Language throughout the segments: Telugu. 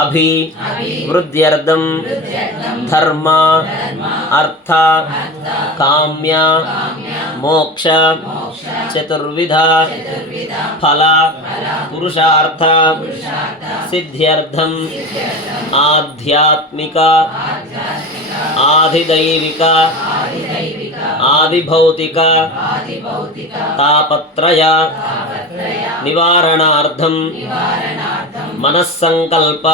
अभिवृद्ध्यर्थं धर्म अर्थ काम्य मोक्ष चतुर्विधा फल पुरुषार्थ सिद्ध्यर्थं आध्यात्मिक आधिदैविक आदिभौतिक तापत्रय निवारणार्थं मनस्संकल्प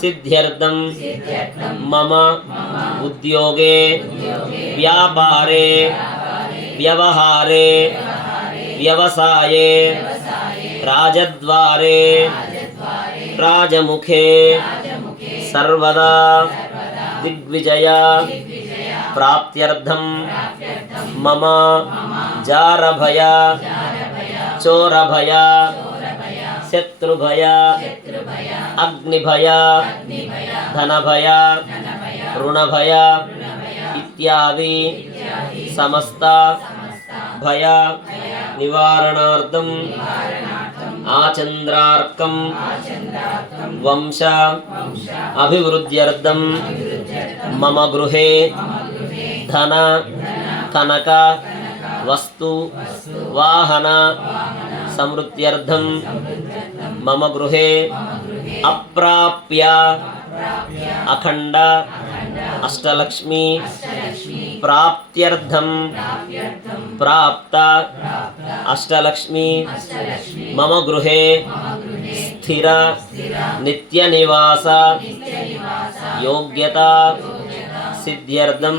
सिद्ध्यर्थं मम उद्योगे व्यापारे व्यवहारे व्यवसाये राजद्वारे राजमुखे सर्वदा दिग्विजय प्राप्त्यर्थं मम जारभय चोरभय शत्रुभय अग्निभय धनभय ऋणभय इत्यादि समस्त भय निवारणार्थं आचन्द्रार्कं वंश अभिवृद्ध्यर्थं मम गृहे धन कनक वस्तु वाहन समृद्ध्यर्थं मम गृहे अप्राप्य अखंड अष्टलक्ष्मी प्राप्त्यर्थं प्राप्त अष्टलक्ष्मी मम गृहे स्थिर नित्यनिवास योग्यता सिद्ध्यर्थं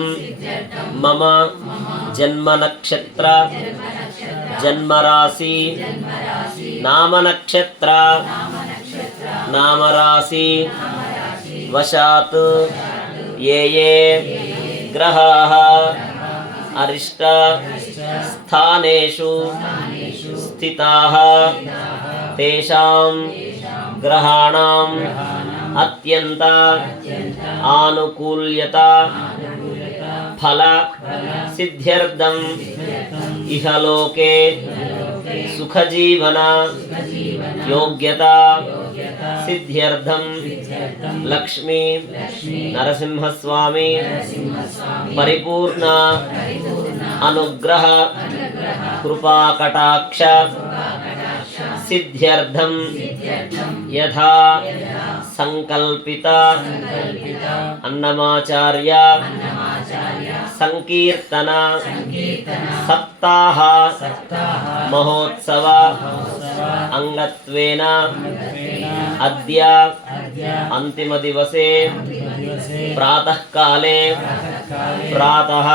मम जन्मनक्षत्र जन्मराशि नामनक्षत्र नामराशि वशात् ये ग्रहाः अरिष्ट स्थानेषु स्थिताः तेषां ग्रहाणाम् अत्यंत आनुकूल्यता फल सिद्ध्यर्थं इहलोके सुखजीवन योग्यता सिद्ध्यर्थं लक्ष्मी नरसिंहस्वामी परिपूर्ण अनुग्रह कृपाकटाक्ष सिद्ध्यर्थं यथा संकल्पित अन्नमाचार्य संकीर्तन सप्ताह महोत्सव अंगत्वेन अद्य अंतिम दिवसे प्रातः काले प्रातः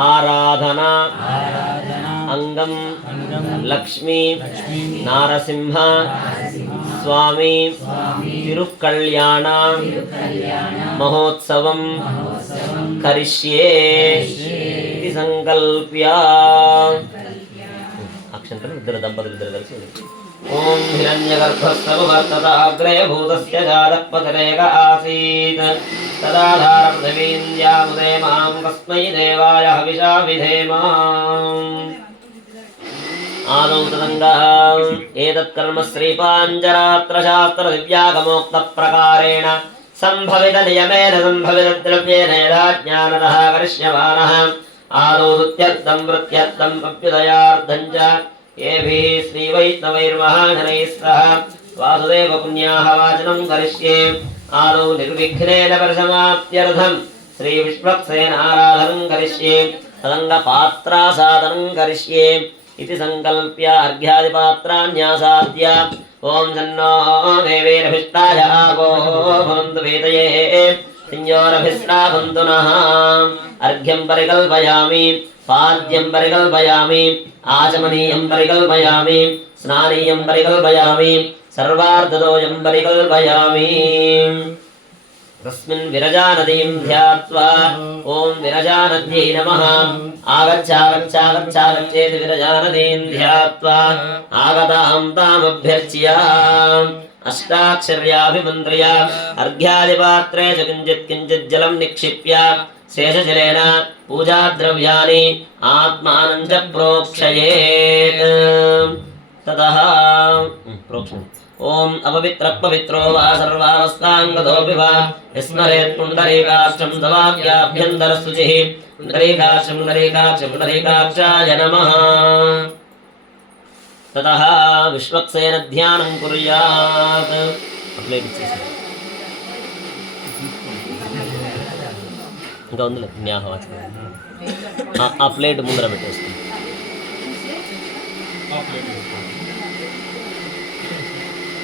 आराधना अंगम लक्ष्मी नारसिंह स्वामी तिरुकल्याण महोत्सवं करिष्ये इति संकल्प्य अक्षंतरं इद्धर दंपतुलु इद्धर కలిసి ओम हिरण्यगर्भस्तवर्तत अग्रे भूतस्य जातपतिरेक आसीत् तदाधारं देवीन्द्यामुदे मां कस्मै देवाय हविषा विधेम आदौ तदङ्गः एतत्कर्म श्रीपाञ्जरात्रशास्त्रदिव्यागमोक्तप्रकारेण सम्भवितनियमेन सम्भवितद्रव्येन यदा ज्ञानतः करिष्यमाणः आदौ दुत्यर्थं वृत्यर्थं अभ्युदयार्थं च येभिः श्रीवैष्णवैर्महाजनैः सह वासुदेवपुण्याः वाचनं करिष्ये आदौ निर्विघ्नेन परिसमाप्त्यर्थं श्रीविष्वक्सेनाराधनं करिष्ये तदङ्गपात्रासादनं करिष्ये इति संकल्प्य अर्घ्यादिपात्रान्यासाद्य ओम जन्नो देवेरभिष्टाय आगो भवन्तु वेदये सिंयोरभिस्रावन्तु नः अर्घ्यं परिकल्पयामि पाद्यं परिकल्पयामि आचमनीयं परिकल्पयामि स्नानीयं परिकल्पयामि सर्वार्धदोयं परिकल्पयामि तस्मिन् विरजानदीं ध्यात्वा ओम विरजानद्यै नमः आगच्छागच्छागच्छागच्छेति विरजानदीं ध्यात्वा आगतां तामभ्यर्च्य अष्टाक्षर्याभिमन्त्र्य अर्घ्यादिपात्रे च किञ्चित् किञ्चित् जलं निक्षिप्य शेषजलेन पूजाद्रव्याणि आत्मानं च प्रोक्षयेत् ततः ओम अपवित्रपवित्रो वा सर्वावस्थांगतोऽपि वा स्मरेत् पुण्डरीकाक्षं समाज्ञाभ्यन्तरशुचिः पुण्डरीकाक्षाय नमः। ततः विश्वक्सेन ध्यानं कुर्यात्। ఇంకా ఉంది జ్ఞాపకం ఆ ప్లేట్ ముందర పెట్టేస్తుంది.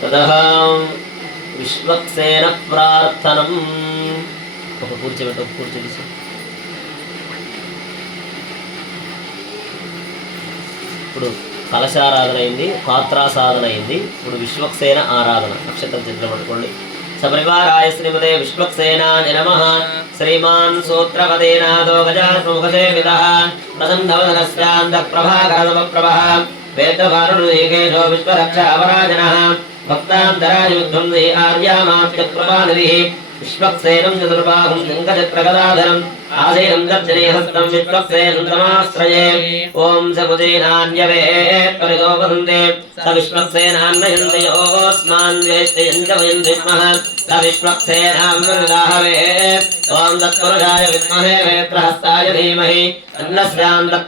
తతః విశ్వక్సేన ప్రార్థనం. ఒక కూర్చోబెట్టి ఒక కూర్చోబెట్టి ఇప్పుడు కలశారాధన అయింది, పాత్రాసాధన అయింది. ఇప్పుడు విశ్వక్సేన ఆరాధన. నక్షత్రం చిత్రం పట్టుకోండి. सपरिवाराय श्रीमते विश्वक्सेनाय नमः। श्रीमान् सूत्रपदेनादो गजासुमुखसेवितः प्रसन्नवदनस्यान्तःप्रभाकरसमप्रभः वेदवारुणेकेशो विश्वरक्षापराजनः भक्तान्तरायुद्धं आर्यामात्यप्रभानिधिः विश्वक्सेनं चतुर्बाहुं लिङ्गचक्रगदाधरम् आसेनं दर्शनेहस्तं विश्वक्सेनं समाश्रये। ॐ स कुजेनान्यवेत् परितोपसन्ते स विश्वक्सेनान्नयन्ति योऽस्मान् वेष्टयन्त वयं विद्मः स विश्वक्सेनान्नदाहवेत्। ॐ तत्पुरुषाय विद्महे वेत्रहस्ताय धीमहि तन्नस्यान्तः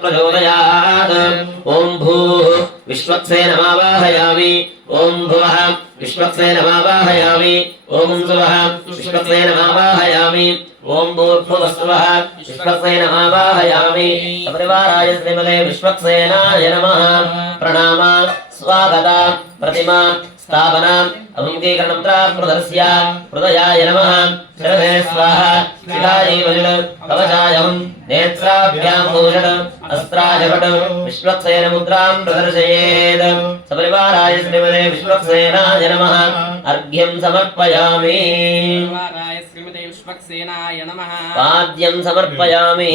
ॐ भूः विश्वक्सेनमावाहयामि। ॐ भुवः विश्वक्सेनमावाहयामि। ॐ सुवः विश्वक्सेनमावाहयामि। ॐ भूर्भुवस्सुवः विश्वक्सेनमावाहयामि। सपरिवाराय श्रीमते विश्वक्सेनाय नमः। प्रणाम स्वागत प्रतिमा स्थापना अभङ्गीकरणं प्रदर्श्य हृदयाय नमः। शिरसे स्वाहा शिखायै वज्र कवचायं नेत्राभ्यां भूषण अस्त्राजपट विश्वक्सेन मुद्रां प्रदर्शयेत्। सपरिवाराय श्रीमते विश्वक्सेनाय नमः। अर्घ्यं समर्पयामि। श्रीमते विश्वक्सेनाय नमः। पाद्यं समर्पयामि।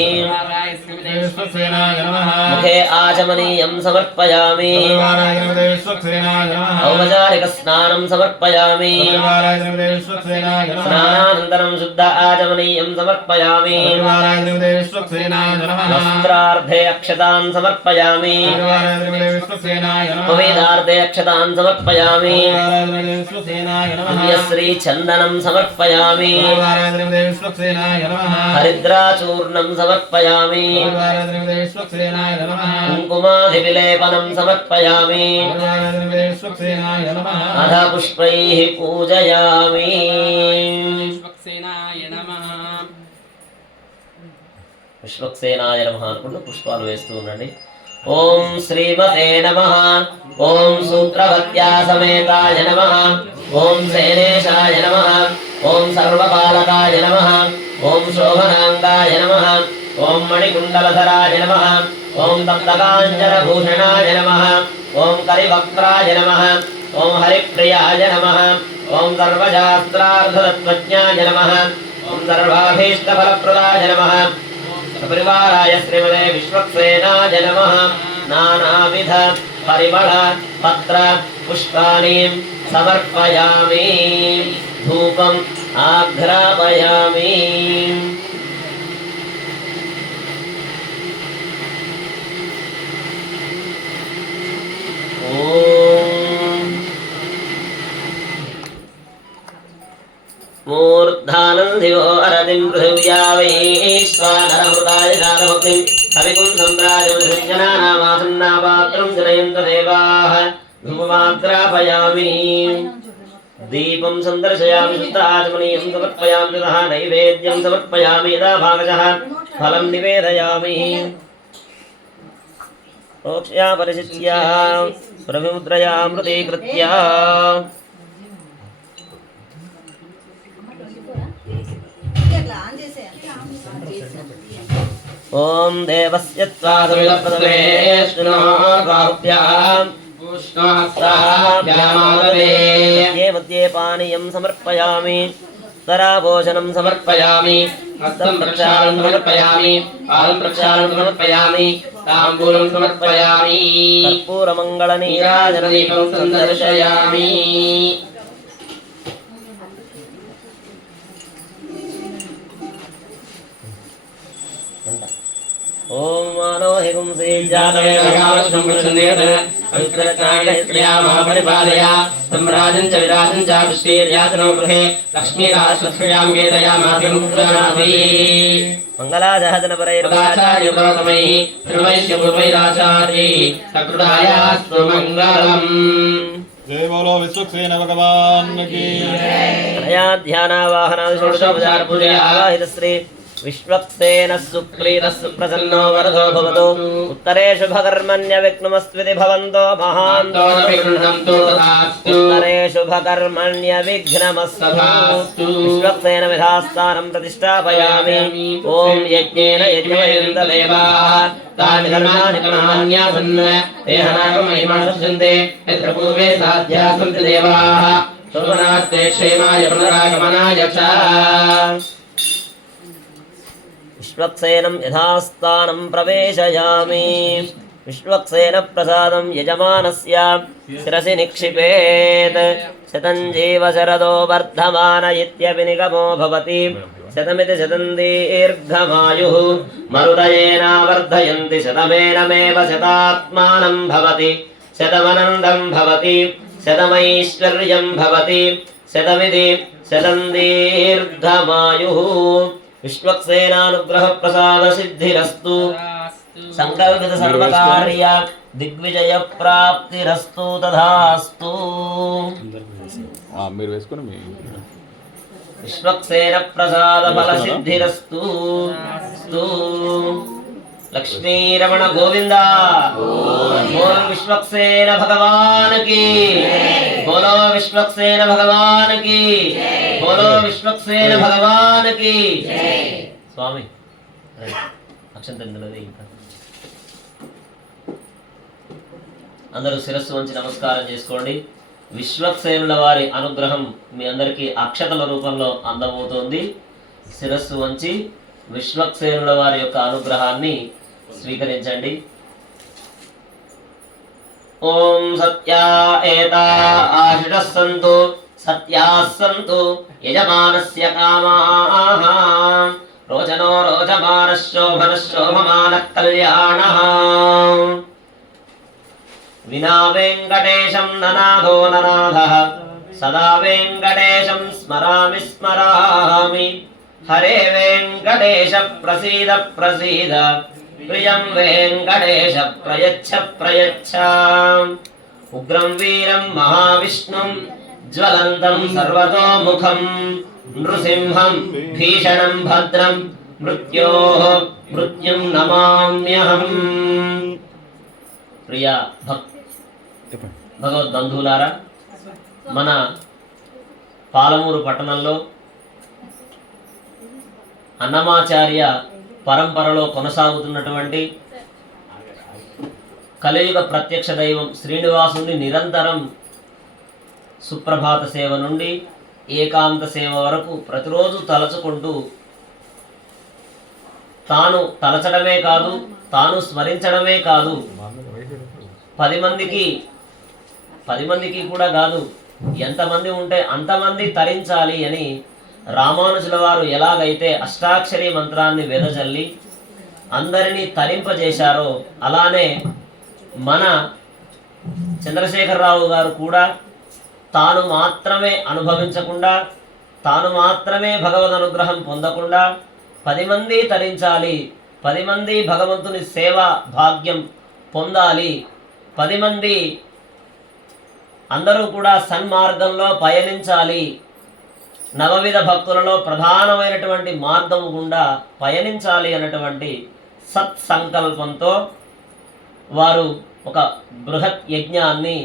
श्रीमते विश्वक्सेनाय नमः। मुखे आचमनीयं समर्पयामि। श्रीमते विश्वक्सेनाय नमः। औपचारिक स्नानं समर्पयामि। श्रीमते विश्वक्सेनाय नमः। स्नानानन्तरं शुद्ध आचमनीयं समर्पयामि। श्रीमते विश्वक्सेनाय नमः। वस्त्रार्धे अक्षतान् समर्पयामि। श्रीमते विश्वक्सेनाय नमः। पवित्रार्धे अक्षतान् समर्पयामि। श्रीमते विश्वक्सेनाय नमः। श्री चन्दनं समर्पयामि। श्रीमते विश्वक्सेनाय नमः। हरिद्राचूर्णं समर्पयामि। श्रीमते विश्वक्सेनाय नमः। कुङ्कुमाधिविलेपनं समर्पयामि। श्रीमते विश्वक्सेनाय नमः। अथ पुष्पैः पूजयामि। विश्वक्सेनाय नमः। విశ్వక్సేనాయ నమః అనుకుంటూ పుష్పాలు వేస్తూ ఉండండి. ఓం శ్రీమతే నమః. ఓం సూత్రవత్యా సమేతాయ నమః. ఓం సేనేశాయ నమః. ఓం సర్వపాలకాయ నమః. ఓం శోభనాంగాయ నమః. ఓం మణికుండలధరాయ నమః. ఓం తప్తకాంచనభూషణాయ నమః. ఓం కరివక్త్రాయ నమః. ఓం హరిప్రియాయ నమః. ఓం సర్వశాస్త్రార్థతత్వజ్ఞాయ నమః. ఓం సర్వాభీష్టఫలప్రదాయ నమః। परिवाराय श्रीमते विश्वक्सेनाय नमः। नानाविध परिमळ पत्र पुष्पाणि समर्पयामि। धूपम् आघ्रापयामि। मूर्धानं दिवो अरतिं पृथिव्या वैश्वानरमृताय दानभक्तिं कविकुं सम्राजनानामासन्नापात्रं जनयन्त देवाः। धूपमाग्रापयामि। दीपं सन्दर्शयामि। शुद्धाचमनीयं समर्पयामि। ततः नैवेद्यं समर्पयामि। यदा भागशः फलं निवेदयामि। प्रोक्ष्या परिशिष्या प्रविमुद्रया मृतीकृत्या ओम देवस्य ये मध्ये पानीयं समर्पयामि। तराभोजनं समर्पयामि। हस्तं प्रक्षालनं समर्पयामि। पादं प्रक्षालनं समर्पयामि। ताम्बूलं समर्पयामि। कर्पूरमङ्गलनीराजनदीपं सन्दर्शयामि। ओम मानो हिगुं श्री जातवे परिपालय सम्राजं च विराजं च पुष्पैर्यासनो गृहे लक्ष्मीराश्वत्यां वेदयामासि मंगलाचार्यपरैर्वाचार्यप्रथमैः सर्वैश्च पूर्वैराचार्यैः सकृदायास्तु मङ्गलम्। जय बोलो विश्वक्सेन भगवान की जय। ध्यानावाहनादि षोडशोपचार पूजया आवाहित श्री विश्वक्सेन सुप्रीतः सुप्रसन्नो वरदो भवतु उत्तरे शुभकर्मण्य विघ्नमस्त्विति भवन्तो महान्तो उत्तरे शुभकर्मण्य विघ्नमस्तु विश्वक्सेन विधास्थानं प्रतिष्ठापयामि। ॐ यज्ञेन यज्ञवयन्त देवाः तानि कर्माणि कर्माण्यासन् ते हनागमहिमानुष्यन्ते यत्र पूर्वे साध्याः सन्ति देवाः शोभनार्थे क्षेमाय पुनरागमनाय च। विश्वक्सेनं यथास्थानं प्रवेशयामि। विश्वक्सेन प्रसादं यजमानस्य शिरसि निक्षिपेत्। शतं जीव शरदो वर्धमान इत्यपि निगमो भवति। शतमिति शतं दीर्घमायुः मरुदयेनावर्धयन्ति शतमेनमेव शतात्मानं भवति। शतमनन्दं भवति शतमैश्वर्यं भवति शतमिति शतं दीर्घमायुः। विश्वक्सेनानुग्रह प्रसाद सिद्धिरस्तु संकल्पित सर्वकार्य दिग्विजय प्राप्तिरस्तु तथास्तु। विश्वक्सेन प्रसाद फल सिद्धिरस्तु लक्ष्मी रमण गोविंदा। बोल विश्वक्सेन भगवान की बोलो विश्वक्सेन भगवान की बोलो विश्वक्सेन भगवान की। स्वामी అక్షంతలు ఇంకా అందరూ శిరస్సు వంచి నమస్కారం చేసుకోండి. విశ్వక్సేనుల వారి అనుగ్రహం మీ అందరికీ అక్షతల రూపంలో అందబోతోంది. శిరస్సు వంచి విశ్వక్సేనుల వారి యొక్క అనుగ్రహాన్ని స్వీకరించండి. ఓం సత్యా ఏతా ఆశిషః సంతు సత్యాః సంతు యజమానస్య కామాః రోచనో రోచమానః శోభనః శోభమానః కళ్యాణః. వినా వెంకటేశం ననాథో ననాథః సదా వెంకటేశం స్మరామి స్మరామి. హరే వెంకటేశ ప్రసీద ప్రసీద ప్రియం వెంకటేశ ప్రయచ్ఛ ప్రయచ్ఛ. ఉగ్రం వీరం మహావిష్ణుం జ్వలంతం సర్వతోముఖం నృసింహం భీషణం భద్రం మృత్యోః మృత్యుం నమామ్యహం. ప్రియ భగవద్బంధువులారా, మన పాలమూరు పట్టణంలో అన్నమాచార్య పరంపరలో కొనసాగుతున్నటువంటి కలియుగ ప్రత్యక్ష దైవం శ్రీనివాసుని నిరంతరం సుప్రభాత సేవ నుండి ఏకాంత సేవ వరకు ప్రతిరోజు తలచుకుంటూ తాను తలచడమే కాదు, తాను స్మరించడమే కాదు, 10 మందికి కూడా కాదు, ఎంతమంది ఉంటే అంతమంది తరించాలి అని రామానుజుల వారు ఎలాగైతే అష్టాక్షరి మంత్రాన్ని వెదజల్లి అందరినీ తరింపజేశారో అలానే మన చంద్రశేఖరరావు గారు కూడా తాను మాత్రమే అనుభవించకుండా, తాను మాత్రమే భగవద్ అనుగ్రహం పొందకుండా 10 మంది తరించాలి, 10 మంది భగవంతుని సేవా భాగ్యం పొందాలి, 10 మంది అందరూ కూడా సన్మార్గంలో పయనించాలి, నవవిధ భక్తులలో ప్రధానమైనటువంటి మార్గం గుండా పయనించాలి అన్నటువంటి సత్సంకల్పంతో వారు ఒక బృహత్ యజ్ఞాన్ని,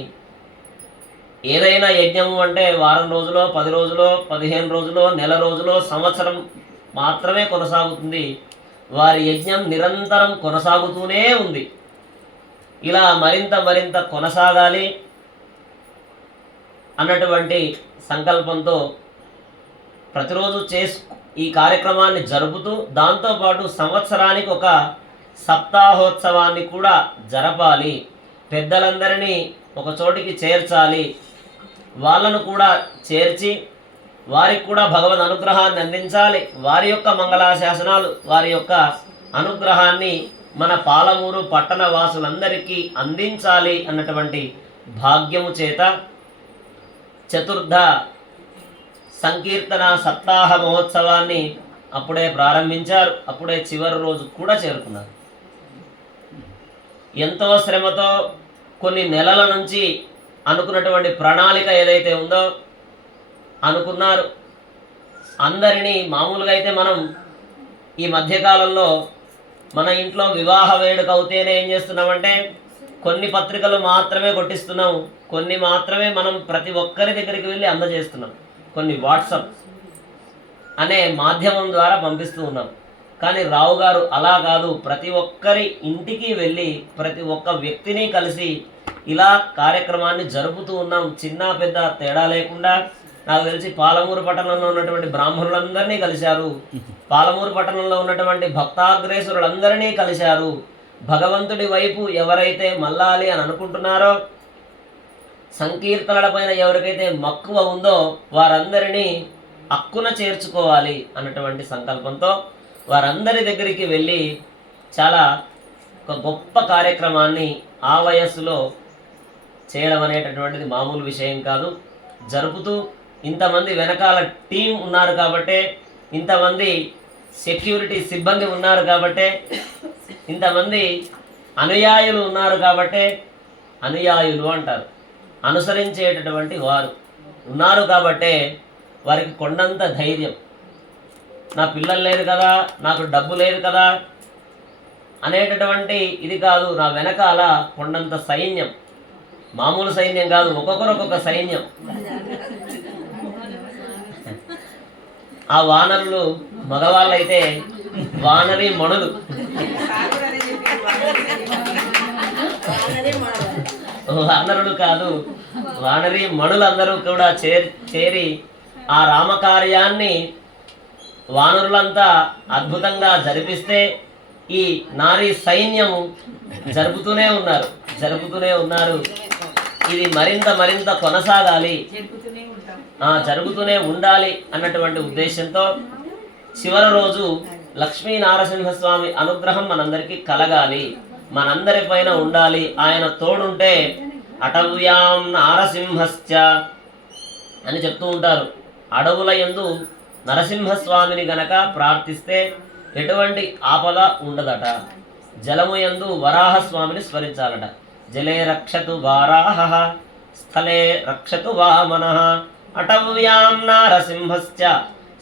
ఏదైనా యజ్ఞము అంటే వారం రోజులో 10 రోజులో 15 రోజులో నెల రోజులో సంవత్సరం మాత్రమే కొనసాగుతుంది. వారి యజ్ఞం నిరంతరం కొనసాగుతూనే ఉంది. ఇలా మరింత కొనసాగాలి అన్నటువంటి సంకల్పంతో ప్రతిరోజు ఈ కార్యక్రమాన్ని జరుపుతూ దాంతోపాటు సంవత్సరానికి ఒక సప్తాహోత్సవాన్ని కూడా జరపాలి. పెద్దలందరినీ ఒక చోటికి చేర్చాలి, వాళ్ళను కూడా చేర్చి వారికి కూడా భగవద్ అనుగ్రహాన్ని అందించాలి. వారి యొక్క మంగళాశాసనాలు, వారి యొక్క అనుగ్రహాన్ని మన పాలమూరు పట్టణ వాసులందరికీ అందించాలి అన్నటువంటి భాగ్యము చేత చతుర్థ సంకీర్తన సప్తాహ మహోత్సవాన్ని అప్పుడే ప్రారంభించారు. అప్పుడే చివరి రోజు కూడా చేరుకున్నారు. ఎంతో శ్రమతో కొన్ని నెలల నుంచి అనుకున్నటువంటి ప్రణాళిక ఏదైతే ఉందో అనుకున్నారు. అందరినీ మామూలుగా అయితే మనం ఈ మధ్యకాలంలో మన ఇంట్లో వివాహ వేడుక అవుతేనే ఏం చేస్తున్నామంటే కొన్ని పత్రికలు మాత్రమే కొట్టిస్తున్నాం, కొన్ని మాత్రమే మనం ప్రతి ఒక్కరి దగ్గరికి వెళ్ళి అందజేస్తున్నాం, కొన్ని వాట్సాప్ అనే మాధ్యమం ద్వారా పంపిస్తూ ఉన్నాం. కానీ రావు గారు అలా కాదు, ప్రతి ఒక్కరి ఇంటికి వెళ్ళి ప్రతి ఒక్క వ్యక్తిని కలిసి ఇలా కార్యక్రమాన్ని జరుపుతూ ఉన్నాం. చిన్న పెద్ద తేడా లేకుండా నాకు తెలిసి పాలమూరు పట్టణంలో ఉన్నటువంటి బ్రాహ్మణులందరినీ కలిశారు, పాలమూరు పట్టణంలో ఉన్నటువంటి భక్తాగ్రేసురులందరినీ కలిశారు. భగవంతుడి వైపు ఎవరైతే మళ్ళాలి అని అనుకుంటున్నారో, సంకీర్తనలపైన ఎవరికైతే మక్కువ ఉందో వారందరినీ అక్కున చేర్చుకోవాలి అన్నటువంటి సంకల్పంతో వారందరి దగ్గరికి వెళ్ళి చాలా ఒక గొప్ప కార్యక్రమాన్ని ఆ వయస్సులో చేయడం అనేటటువంటిది మామూలు విషయం కాదు. జరుపుతూ ఇంతమంది వెనకాల టీం ఉన్నారు కాబట్టే, ఇంతమంది సెక్యూరిటీ సిబ్బంది ఉన్నారు కాబట్టే, ఇంతమంది అనుయాయులు ఉన్నారు కాబట్టే, అనుయాయులు అంటారు, అనుసరించేటటువంటి వారు ఉన్నారు కాబట్టే వారికి కొండంత ధైర్యం. నా పిల్లలు లేదు కదా, నాకు డబ్బు లేదు కదా అనేటటువంటి ఇది కాదు. నా వెనకాల కొండంత సైన్యం, మామూలు సైన్యం కాదు, ఒక్కొక్కరు ఒక్కొక్క సైన్యం. ఆ వానరులు మగవాళ్ళైతే వానరి మణులు, వానరులు కాదు వానరి మణులందరూ కూడా చేరి ఆ రామకార్యాన్ని వానరులంతా అద్భుతంగా జరిపిస్తే ఈ నారీ సైన్యము జరుపుతూనే ఉన్నారు. ఇది మరింత కొనసాగాలి, జరుగుతూనే ఉండాలి అన్నటువంటి ఉద్దేశంతో చివరి రోజు లక్ష్మీ నారసింహస్వామి అనుగ్రహం మనందరికీ కలగాలి, మనందరి పైన ఉండాలి. ఆయన తోడుంటే అటవ్యాం నారసింహశ్చ అని చెప్తూ ఉంటారు. అడవుల యందు నరసింహస్వామిని గనక ప్రార్థిస్తే ఎటువంటి ఆపద ఉండదట. జలము యందు వరాహస్వామిని స్మరించాలట. జలే రక్షతు వారాహ స్థలే రక్షతు వామనః అటవ్యాం నారసింహశ్చ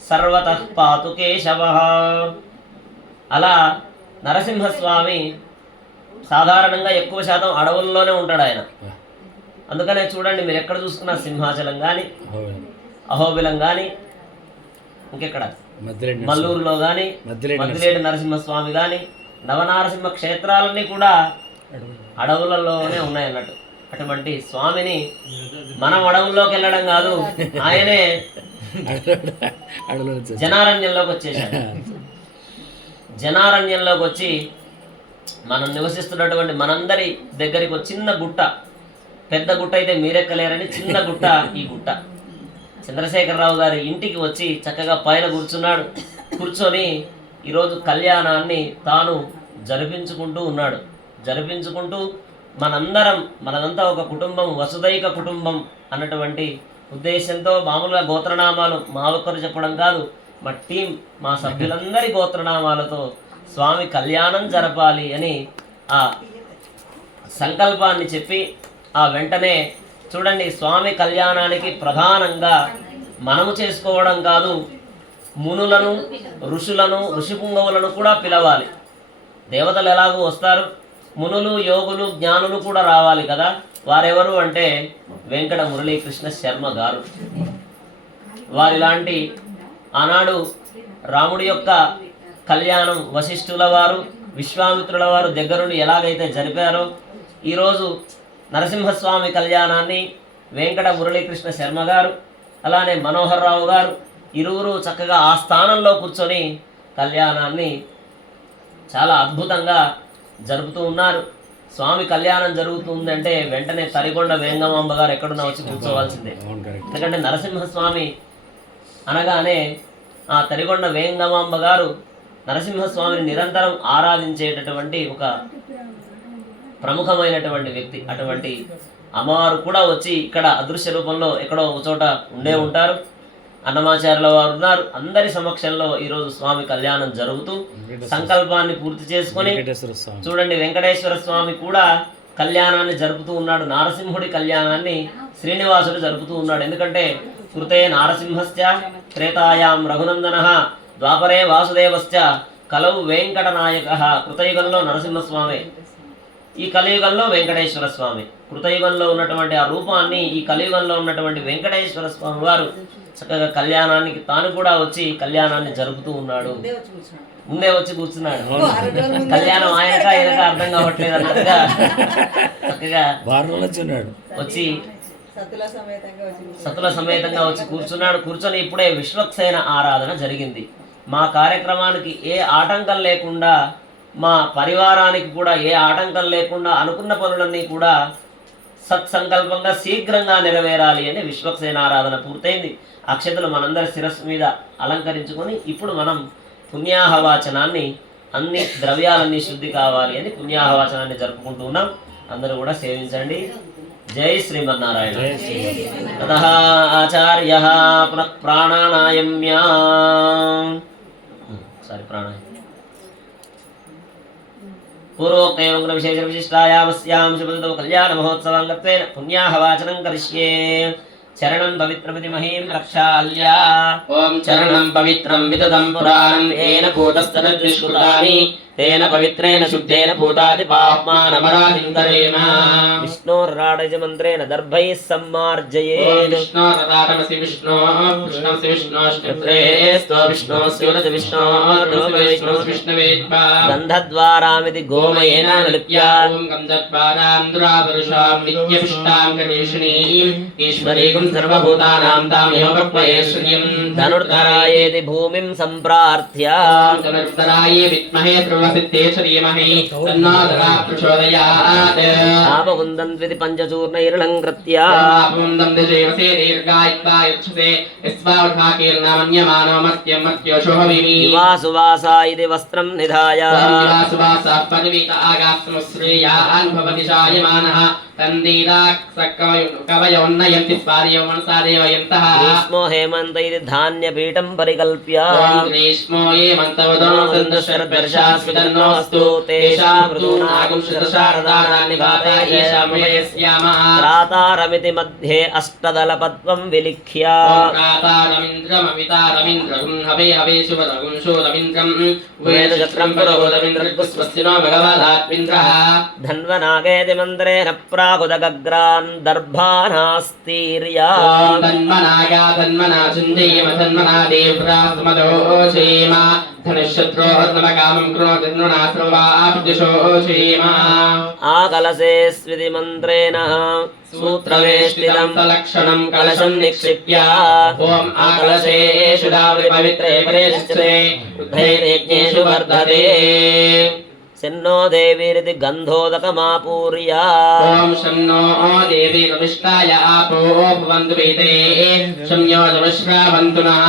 సర్వతః పాతు కేశవః. అలా నరసింహస్వామి సాధారణంగా ఎక్కువ శాతం అడవుల్లోనే ఉంటాడు ఆయన. అందుకనే చూడండి, మీరు ఎక్కడ చూసుకున్నా సింహాచలం కానీ, అహోబిలం కానీ, ఇంకెక్కడ మల్లూరులో కానీ, మద్దిలేటి నరసింహస్వామి కానీ, నవనారసింహ క్షేత్రాలన్నీ కూడా అడవులలోనే ఉన్నాయి అన్నట్టు. అటువంటి స్వామిని మనం అడవుల్లోకి వెళ్ళడం కాదు, ఆయనే జనారణ్యంలోకి వచ్చేసాడు. జనారణ్యంలోకి వచ్చి మనం నివసిస్తున్నటువంటి మనందరి దగ్గరికి ఒక చిన్న గుట్ట, పెద్ద గుట్ట అయితే మీరెక్కలేరని చిన్న గుట్ట ఈ గుట్ట. చంద్రశేఖరరావు గారి ఇంటికి వచ్చి చక్కగా పైన కూర్చొని ఈరోజు కళ్యాణాన్ని తాను జరిపించుకుంటూ మనదంతా ఒక కుటుంబం, వసుదైక కుటుంబం అన్నటువంటి ఉద్దేశంతో మామూలుగా గోత్రనామాలు మా ఒక్కరు చెప్పడం కాదు, మా టీం, మా సభ్యులందరి గోత్రనామాలతో స్వామి కళ్యాణం జరపాలి అని ఆ సంకల్పాన్ని చెప్పి ఆ వెంటనే చూడండి, స్వామి కళ్యాణానికి ప్రధానంగా మనము చేసుకోవడం కాదు, మునులను, ఋషులను, ఋషిపుంగవులను కూడా పిలవాలి. దేవతలు ఎలాగూ వస్తారు, మునులు, యోగులు, జ్ఞానులు కూడా రావాలి కదా. వారెవరు అంటే వెంకట మురళీకృష్ణ శర్మ గారు. వారిలాంటి ఆనాడు రాముడి యొక్క కళ్యాణం వశిష్ఠుల వారు, విశ్వామిత్రుల వారు దగ్గరుండి ఎలాగైతే జరిపారో, ఈరోజు నరసింహస్వామి కళ్యాణాన్ని వెంకట మురళీకృష్ణ శర్మ గారు, అలానే మనోహర్ రావు గారు ఇరువురు చక్కగా ఆ స్థానంలో కూర్చొని కళ్యాణాన్ని చాలా అద్భుతంగా జరుపుతూ ఉన్నారు. స్వామి కళ్యాణం జరుగుతుందంటే వెంటనే తరిగొండ వేంగమాంబ గారు ఎక్కడున్నా వచ్చి కూర్చోవాల్సిందే. ఎందుకంటే నరసింహస్వామి అనగానే ఆ తరిగొండ వేంగమాంబ గారు నరసింహస్వామిని నిరంతరం ఆరాధించేటటువంటి ఒక ప్రముఖమైనటువంటి వ్యక్తి. అటువంటి అమ్మవారు కూడా వచ్చి ఇక్కడ అదృశ్య రూపంలో ఎక్కడో ఒక చోట ఉండే ఉంటారు. అన్నమాచార్యుల వారు ఉన్నారు. అందరి సమక్షంలో ఈరోజు స్వామి కళ్యాణం జరుగుతూ సంకల్పాన్ని పూర్తి చేసుకొని చూడండి, వెంకటేశ్వర స్వామి కూడా కళ్యాణాన్ని జరుపుతూ ఉన్నాడు. నారసింహుడి కళ్యాణాన్ని శ్రీనివాసుడు జరుపుతూ ఉన్నాడు. ఎందుకంటే కృతే నారసింహస్య త్రేతాయాం రఘునందనః ద్వాపరే వాసుదేవశ్చ కలౌ వెంకటనాయకః. కృతయుగంలో నరసింహస్వామి, ఈ కలియుగంలో వెంకటేశ్వర స్వామి. కృతయుగంలో ఉన్నటువంటి ఆ రూపాన్ని ఈ కలియుగంలో ఉన్నటువంటి వెంకటేశ్వర స్వామి వారు చక్కగా కళ్యాణానికి తాను కూడా వచ్చి కళ్యాణాన్ని జరుపుతూ ఉన్నాడు. ముందే వచ్చి కూర్చున్నాడు. కళ్యాణం ఆయనక ఈయనక అర్థం కావట్లేదు అన్నట్టుగా చక్కగా వచ్చి సతుల సమేతంగా వచ్చి కూర్చున్నాడు. కూర్చొని ఇప్పుడే విశ్వక్సేన ఆరాధన జరిగింది. మా కార్యక్రమానికి ఏ ఆటంకం లేకుండా, మా పరివారానికి కూడా ఏ ఆటంకం లేకుండా అనుకున్న పనులన్నీ కూడా సత్సంకల్పంగా శీఘ్రంగా నెరవేరాలి అని విశ్వక్సేన ఆరాధన పూర్తయింది. అక్షతలు మనందరి శిరస్సు మీద అలంకరించుకొని ఇప్పుడు మనం పుణ్యాహవాచనాన్ని, అన్ని ద్రవ్యాలన్నీ శుద్ధి కావాలి అని పుణ్యాహవాచనాన్ని జరుపుకుంటూ ఉన్నాం. అందరూ కూడా సేవించండి. జై శ్రీమన్నారాయణ. తతః ఆచార్యః పునః ప్రాణానాయమ్యా ప్రాణాయం పూర్వోక్తేన విశేష విశిష్టాయామస్యాం శుభదో కళ్యాణ మహోత్సవాంగత్వేన పుణ్యాహవాచనం కరిష్యే. చరణం పవిత్రమితి మహీం ప్రక్షాళ్య. ఓం చరణం పవిత్రం విదదం పురాణం ఏన భూతస్తనద్విష్కృతాని తేన పవిత్రేణ శుద్ధేన భూతాది పాప్మానమరాధిం కరేమ. విష్ణోర్రాడజ మంత్రేణ దర్భైః సమ్మార్జయేత్. విష్ణోర్రాడమసి విష్ణో కృష్ణంసి విష్ణోష్ణేస్తో విష్ణోస్యోరజ విష్ణోర్విష్ణువేత్వ. గంధద్వారామితి గోమయేన నృత్య. ఓం గంధద్వారాం దురాదర్శాం నిత్యవిష్టాం గణేశినీం ఈశ్వరీం సర్వభూతానాం తామేవ పక్వయేశ్వర్యం. ధనుర్ధరాయేతి భూమిం సంప్రార్థ్య. ధనుర్ధరాయే విద్మహే ఆపకుందంద్వితి పంచచూర్ణైర్లంకృత్య. సువాసా ఇది వస్త్రం నిధాయ. గ్రీష్మో హేమంత ఇది ధాన్యపీఠం పరికల్ప్య. గ్రీష్మో త్రాతారమితి మధ్యే అష్టదల పద్మం విలిఖ్య. ధన్వనాగేతి మంత్రేణ ప్రాహుదగ్రాన్ దర్భానాస్తీర్య. ఆకలసే స్వితి మంత్రేణ సూత్రవేష్టితం లక్షణం కలశం నిక్షిప్య. ఓం ఆకలశేషు దావృ పవిత్రే పరేష్యతే రుద్ధైర్యజ్ఞేషు వర్ధతే. శన్నో దేవీరితి గంధోదకమాపూర్య. ఓం శన్నో దేవీరవిష్టాయ ఆపో భవంతు వేదే శమ్యో దమశ్రావంతు నః.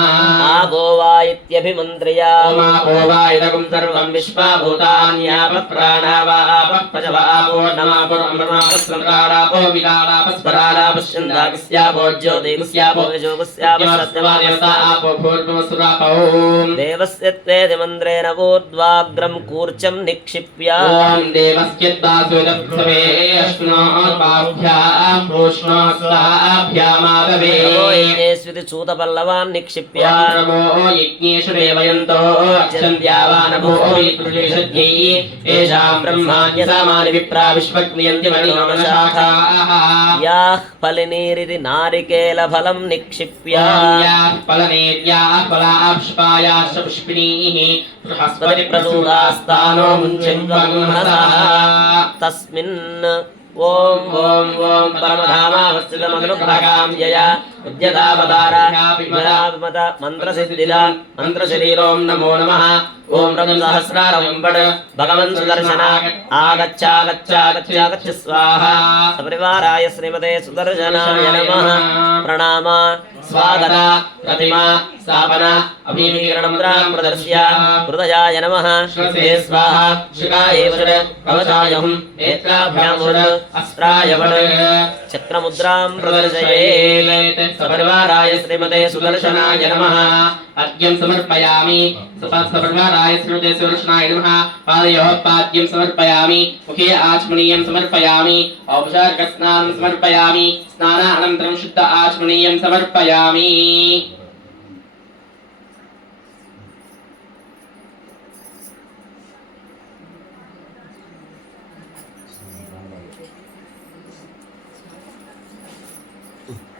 ఆపో వా ఇత్యభిమంత్ర్య. ఓం ఆపో వా ఇదకం సర్వం విశ్వభూతాన్యాప ప్రాణావాప పచవాపో నమాపురమృతాపస్సంకారాపో వికారాపస్పరారాపశ్చందాకస్యాపో జ్యోతికస్యాపో యజోకస్యాప సత్యవాదేవతా ఆపో భూర్భువస్సురాపో. దేవస్య త్వేతి మంత్రేణ ఊర్ధ్వాగ్రం కూర్చం నిక్షిప్య. ఓం దేవస్యత్తాసురప్సవే అశ్నోర్బాభ్యాం భూష్ణోస్వాభ్యామాదవే. స్వితి చూతపల్లవాన్ నిక్షిప్య. నమో యజ్ఞేషు దేవయంతో అక్షంత్యావానభో యజ్ఞై ఏషాం బ్రహ్మాణ్యసామాని విప్రా విశ్వక్నియంతి మణిమనశాఖాః. యాః ఫలినీరితి నారికేల ఫలం నిక్షిప్య. యాః ఫలనేర్యాః ఫలాప్ష్పాయాశ్చ పుష్పిణీః బృహస్పతి ప్రసూదాస్తానో తస్మిన్ ఓం ఓం ఓం పరమధామావస్థితమనుగ్రహాం యయా ఉద్యతావతారాభిమత మంత్రసిద్ధిద మంత్రశరీరోం నమో నమః ఓం రం సహస్రారం పడ్ భగవన్ సుదర్శన ఆగచ్చాగచ్చాగచ్చాగచ్చ స్వాహా సపరివారాయ శ్రీమతే సుదర్శనాయ నమః ప్రణామ స్వాగత ప్రతిమా స్థాపన అభినీకరణం ప్రదర్శ్య హృదయాయ నమః శ్రీ స్వాహా శివాయ కవచాయహం నేత్రాభ్యాం అస్త్రాయ చక్రముద్రాం ప్రదర్శయేత్ సపరివారాయ శ్రీమతే సుదర్శనాయ నమః అర్ఘ్యం సమర్పయామి సపరివారాయ శ్రీమతే సుదర్శనాయ నమః పాదయోః పాద్యం సమర్పయామి ముఖే ఆచమనీయం సమర్పయామి ఔపచారిక స్నానం సమర్పయామి స్నానానంతరం శుద్ధ ఆచమనీయం సమర్పయామి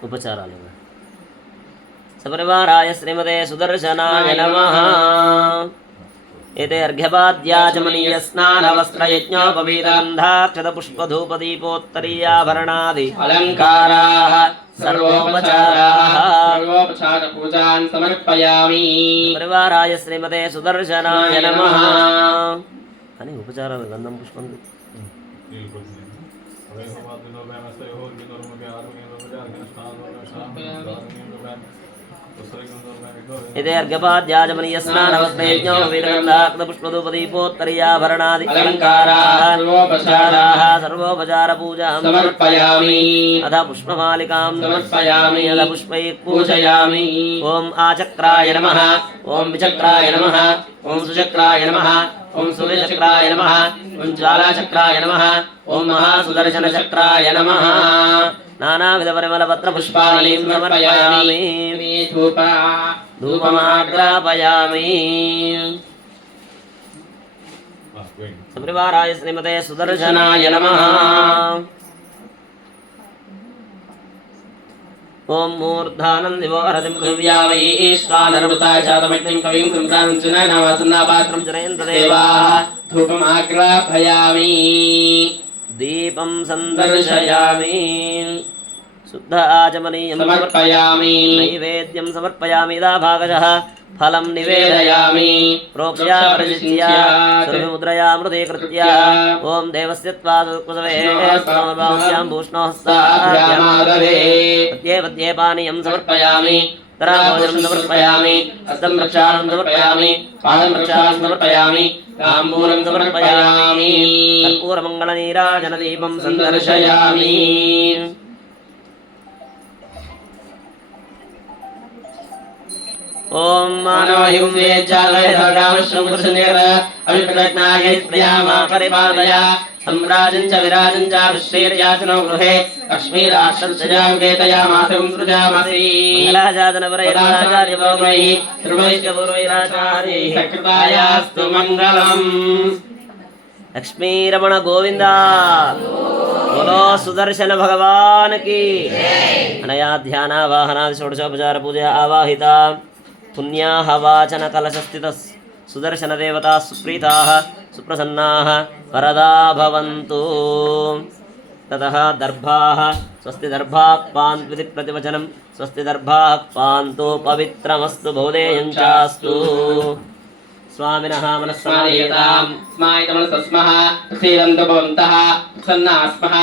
ఉపచారాలు సపరివారాయ శ్రీమతే సుదర్శనాయ నమః ఏతే అర్ఘ్యపాద్యాచమనీయ స్నానవస్త్రయజ్ఞోపవీతగంధాక్షత పుష్పధూపదీపోత్తరీయాభరణాది అలంకారాః సర్వోపచార పూజాన్ సమర్పయామి పరివారాయ శ్రీమతే సుదర్శనాయ నమః అని ఉపచారాలు గంధం పుష్పం ఇదే అర్ఘ్యపాద్యాచమనీయ స్నానవస్త్రయజ్ఞోపవీతగంధాక్షత పుష్పధూపదీపోత్తరీయాభరణాది అలంకారాః సర్వోపచార పూజాం సమర్పయామి అథ పుష్పమాలికాం సమర్పయామి అథ పుష్పైః పూజయామి ఓం ఆచక్రాయ నమః ఓం విచక్రాయ నమః ఓం సుచక్రాయ నమః ఓం సూర్యచక్రాయ నమః ఓం జ్వాలాచక్రాయ నమః ఓం మహాసుదర్శన చక్రాయ నమః నానావిధ పరిమళ పత్ర పుష్పాణీం సమర్పయామి ధూపమాగ్రాపయామి సపరివారాయ శ్రీమతే సుదర్శనాయ నమః ఓం మూర్ధానందివో హరతిం కవ్యావై ఈశ్వానరభుతాయ చాతమగ్నిం కవిం సంక్రాంచనావాసన్నాపాత్రం జనయంతదేవాః ధూపమాగ్రాపయామి దీపం సందర్శయామి శుద్ధ ఆచమనీయం సమర్పయామి నైవేద్యం సమర్పయామి దా భాగశః ఫలం నివేదయామి ప్రోక్ష్య ప్రజిత్య సురభిముద్రయా మృదీకృత్య ఓం దేవస్య త్వాదుకుసవే సమర్పయాం భూష్ణోస్తాభ్యామాదవే పద్యే పానీయం సమర్పయామి తరాభోజనం సమర్పయామి హస్తం ప్రక్షాళనం సమర్పయామి పాదం ప్రక్షాళనం సమర్పయామి తాంబూలం సమర్పయామి కర్పూరమంగళనీరాజనదీపం సందర్శయామి ఓం మానవహిం వేజ్జాలయధారామశ్రమకృష్ణేర అభిప్రజ్ఞాయ ప్రియామా పరిపాలయ सम्राजं च विराजं च विश्वेर्याचनो गृहे लक्ष्मीराष्ट्रजागेतयामासं सृजामसि मंगलाचार्यपूर्वैः सर्वैश्वर्यैराचार्यैः सकृतायास्तु मंगलम् लक्ष्मीरमण गोविंद बोलो सुदर्शन भगवान की अनया ध्यान वाहनादि षोडशोपचार पूजा आवाहिता पुण्याः वाचन कलशस्थितः सुदर्शन देवता सुप्रीताः सुप्रसन्नाः वरदा भवन्तु ततः दर्भाः स्वस्ति दर्भाः पान्त्विति प्रतिवचनं स्वस्ति दर्भाः पान्तु पवित्रमस्तु बहुदेयं चास्तु स्वामिनः मनस्समायतां स्मायतमनसस्मः श्रीरन्तु भवन्तः प्रसन्नास्मः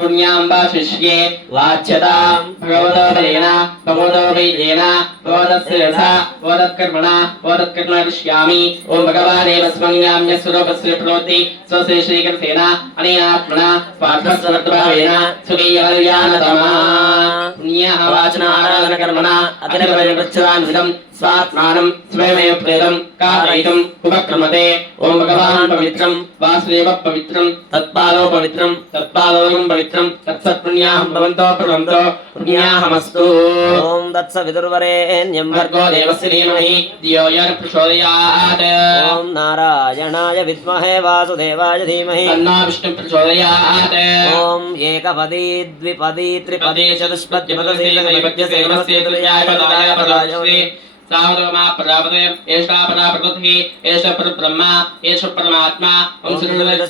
पुण्याम्बाशिष्ये वाच्यतां भगवतोदयेन भगवतोदयेन भगवतस्येधा भगवत्कर्मणा भगवत्कर्मणिष्यामि ॐ भगवानेव स्वङ्गाम्यस्वरूपस्य प्रणोति स्वस्य श्रीकृतेन अनेनात्मना स्वार्थस्ववर्तभावेन सुखीयकल्याणतमा पुण्यः वाचनाराधनकर्मणा अखिलपरिवृच्छदान्वितं स्वात्मानं स्वयमेव प्रेतं कारयितुम् उपक्रमते ॐ भगवान् पवित्रं वासुदेवः पवित्रं तत्पादो पवित्रं तत्पादोऽहं पवित्रं तत्सत्पुण्याहं भवन्तो प्रभवन्तो पुण्याहमस्तु ॐ तत्सवितुर्वरेण्यं भर्गो देवस्य धीमहि धियो यो नः प्रचोदयात् ॐ नारायणाय विद्महे वासुदेवाय धीमहि तन्नो विष्णुः प्रचोदयात् ॐ एकपदी द्विपदी त्रिपदी चतुष्पदी पदसे नमस्ते तुल्याय पदाय पदाय सावधमा प्रजापते एषा परा प्रकृतिः एष परब्रह्मा एष परमात्मा ओम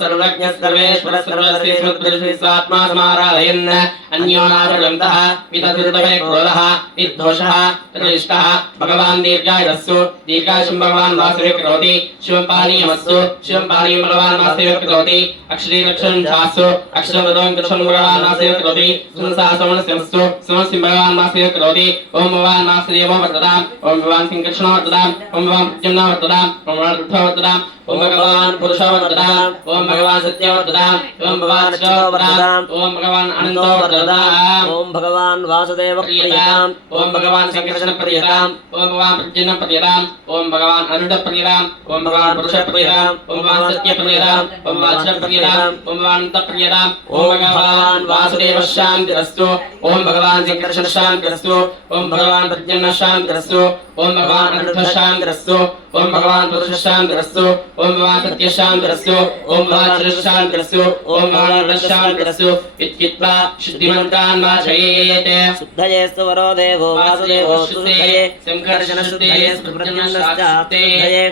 सर्वज्ञ सर्वेश्वर सर्वश्रेष्ठात्मा समाराधयन् अन्योनावृन्दः वितथुर्दवे क्रोधः विद्दोषः तृष्टः भगवान् दीर्घायुरस्तु दीर्घायुषं भगवान् वासवे करोति शिवं पानीयमस्तु शिवं पानीयं भगवान् वासवे करोति अक्षरीरक्षं धास्तु अक्षरवदं कृष्णं भगवान् वासवे करोति सुनसासमनस्यमस्तु समस्यं भगवान् वासवे करोति ओम भगवान् वासुदेवो वर्तताम् ओम भगवान् श्रीकृष्णो वर्तताम् ओम भगवान् प्रद्युम्नो वर्तताम् ओम भगवान् रुद्धो वर्तताम् ओम भगवान् पुरुषो वर्तताम् ओम भगवान् सत्यो वर्तताम् ओम भगवान् शिवो वर्तताम् ओम भगवान् अनन्तो वर्तताम् ओम भगवान् वासुदेव प्रियताम् ओम भगवान् संकर्षण प्रियताम् ओम भगवान् प्रद्युम्न प्रियताम् ओम भगवान् अरुण प्रियताम् ओम भगवान् पुरुष प्रियताम् ओम भगवान् सत्य प्रियताम् ओम भगवान् शिव प्रियताम् ओम भगवान् अनन्त प्रियताम् ओम भगवान् वासुदेव शान्तिरस्तु ओम भगवान् संकर्षण शान्तिरस्तु ओम भगवान् प्रद्युम्न शान्तिरस्तु ओम भगवान् अरुण शान्तिरस्तु ओम भगवान् पुरुष शान्तिरस्तु ओम भगवान् सत्य शान्तिरस्तु ओम भगवान् शिव शान्तिरस्तु ओम भगवान् शान्तिरस्तु इत्युक्त्वा शुद्धिमन्तान् वाचयेते शुद्धये वरो देवो वासुदेवो शुद्धये संकर्षण शुद्धये शुद्धये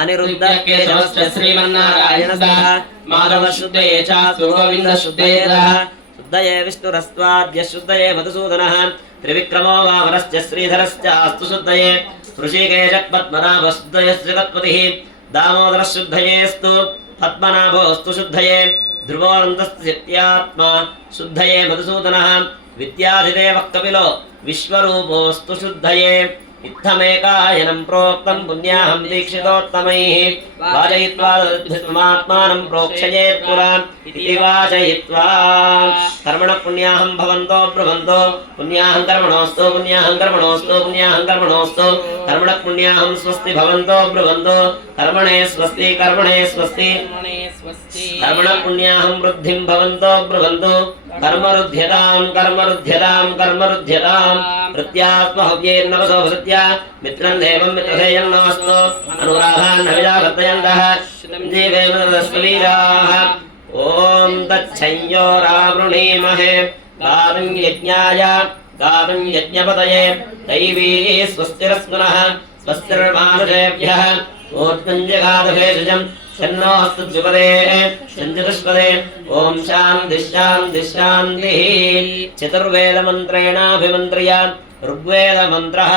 अनिरुद्ध केशवस्य श्रीमन्नारायणः माधव शुद्धये च सुगोविन्द शुद्धये शुद्धये विष्णुरस्त्वाद्य शुद्धये मधुसूदनः त्रिविक्रमो वामनश्च श्रीधरश्च अस्तु शुद्धये ऋषिकेश पद्मनाभ शुद्धये जगत्पतिः दामोदर शुद्धयेस्तु पद्मनाभोस्तु शुद्धये ध्रुवोऽनन्तस्थित्यात्मा शुद्धये मधुसूदनः विद्याधिदेवः कपिलो विश्वरूपोस्तु शुद्धये इत्थमेकायनं प्रोक्तं पुण्याहं दीक्षितोत्तमैः वाचयित्वा दधृत्मात्मानं प्रोक्षयेत् पुरान् इति वाचयित्वा कर्मणः पुण्याहं भवन्तो ब्रुवन्तो पुण्याहं कर्मणोऽस्तु पुण्याहं कर्मणोऽस्तु पुण्याहं कर्मणोऽस्तु कर्मणः पुण्याहं स्वस्ति भवन्तो ब्रुवन्तो कर्मणे स्वस्ति कर्मणे स्वस्ति कर्मणः पुण्याहं वृद्धिं भवन्तो ब्रुवन्तु कर्मरुध्यतां कर्मरुध्यतां कर्मरुध्यतां प्रत्यात्महव्येर्नवसो भसत्या मित्रं देवं मित्रधेयं नमस्तु अनुराधान् हविजावर्तयन्तः जीवेम तदस्वीराः ॐ तच्छंयोरावृणीमहे गातुं यज्ञाय गातुं यज्ञपतये दैवी स्वस्तिरस्मनः स्वस्तिर्मानुषेभ्यः ऊर्ध्वञ्जगादभेषजम् शन्नोऽस्तुद्युपदे शञ्चतुष्पदे ॐ शान्तिः शान्तिः शान्तिः चतुर्वेदमन्त्रेणाभिमन्त्र्य ऋग्वेदमन्त्रः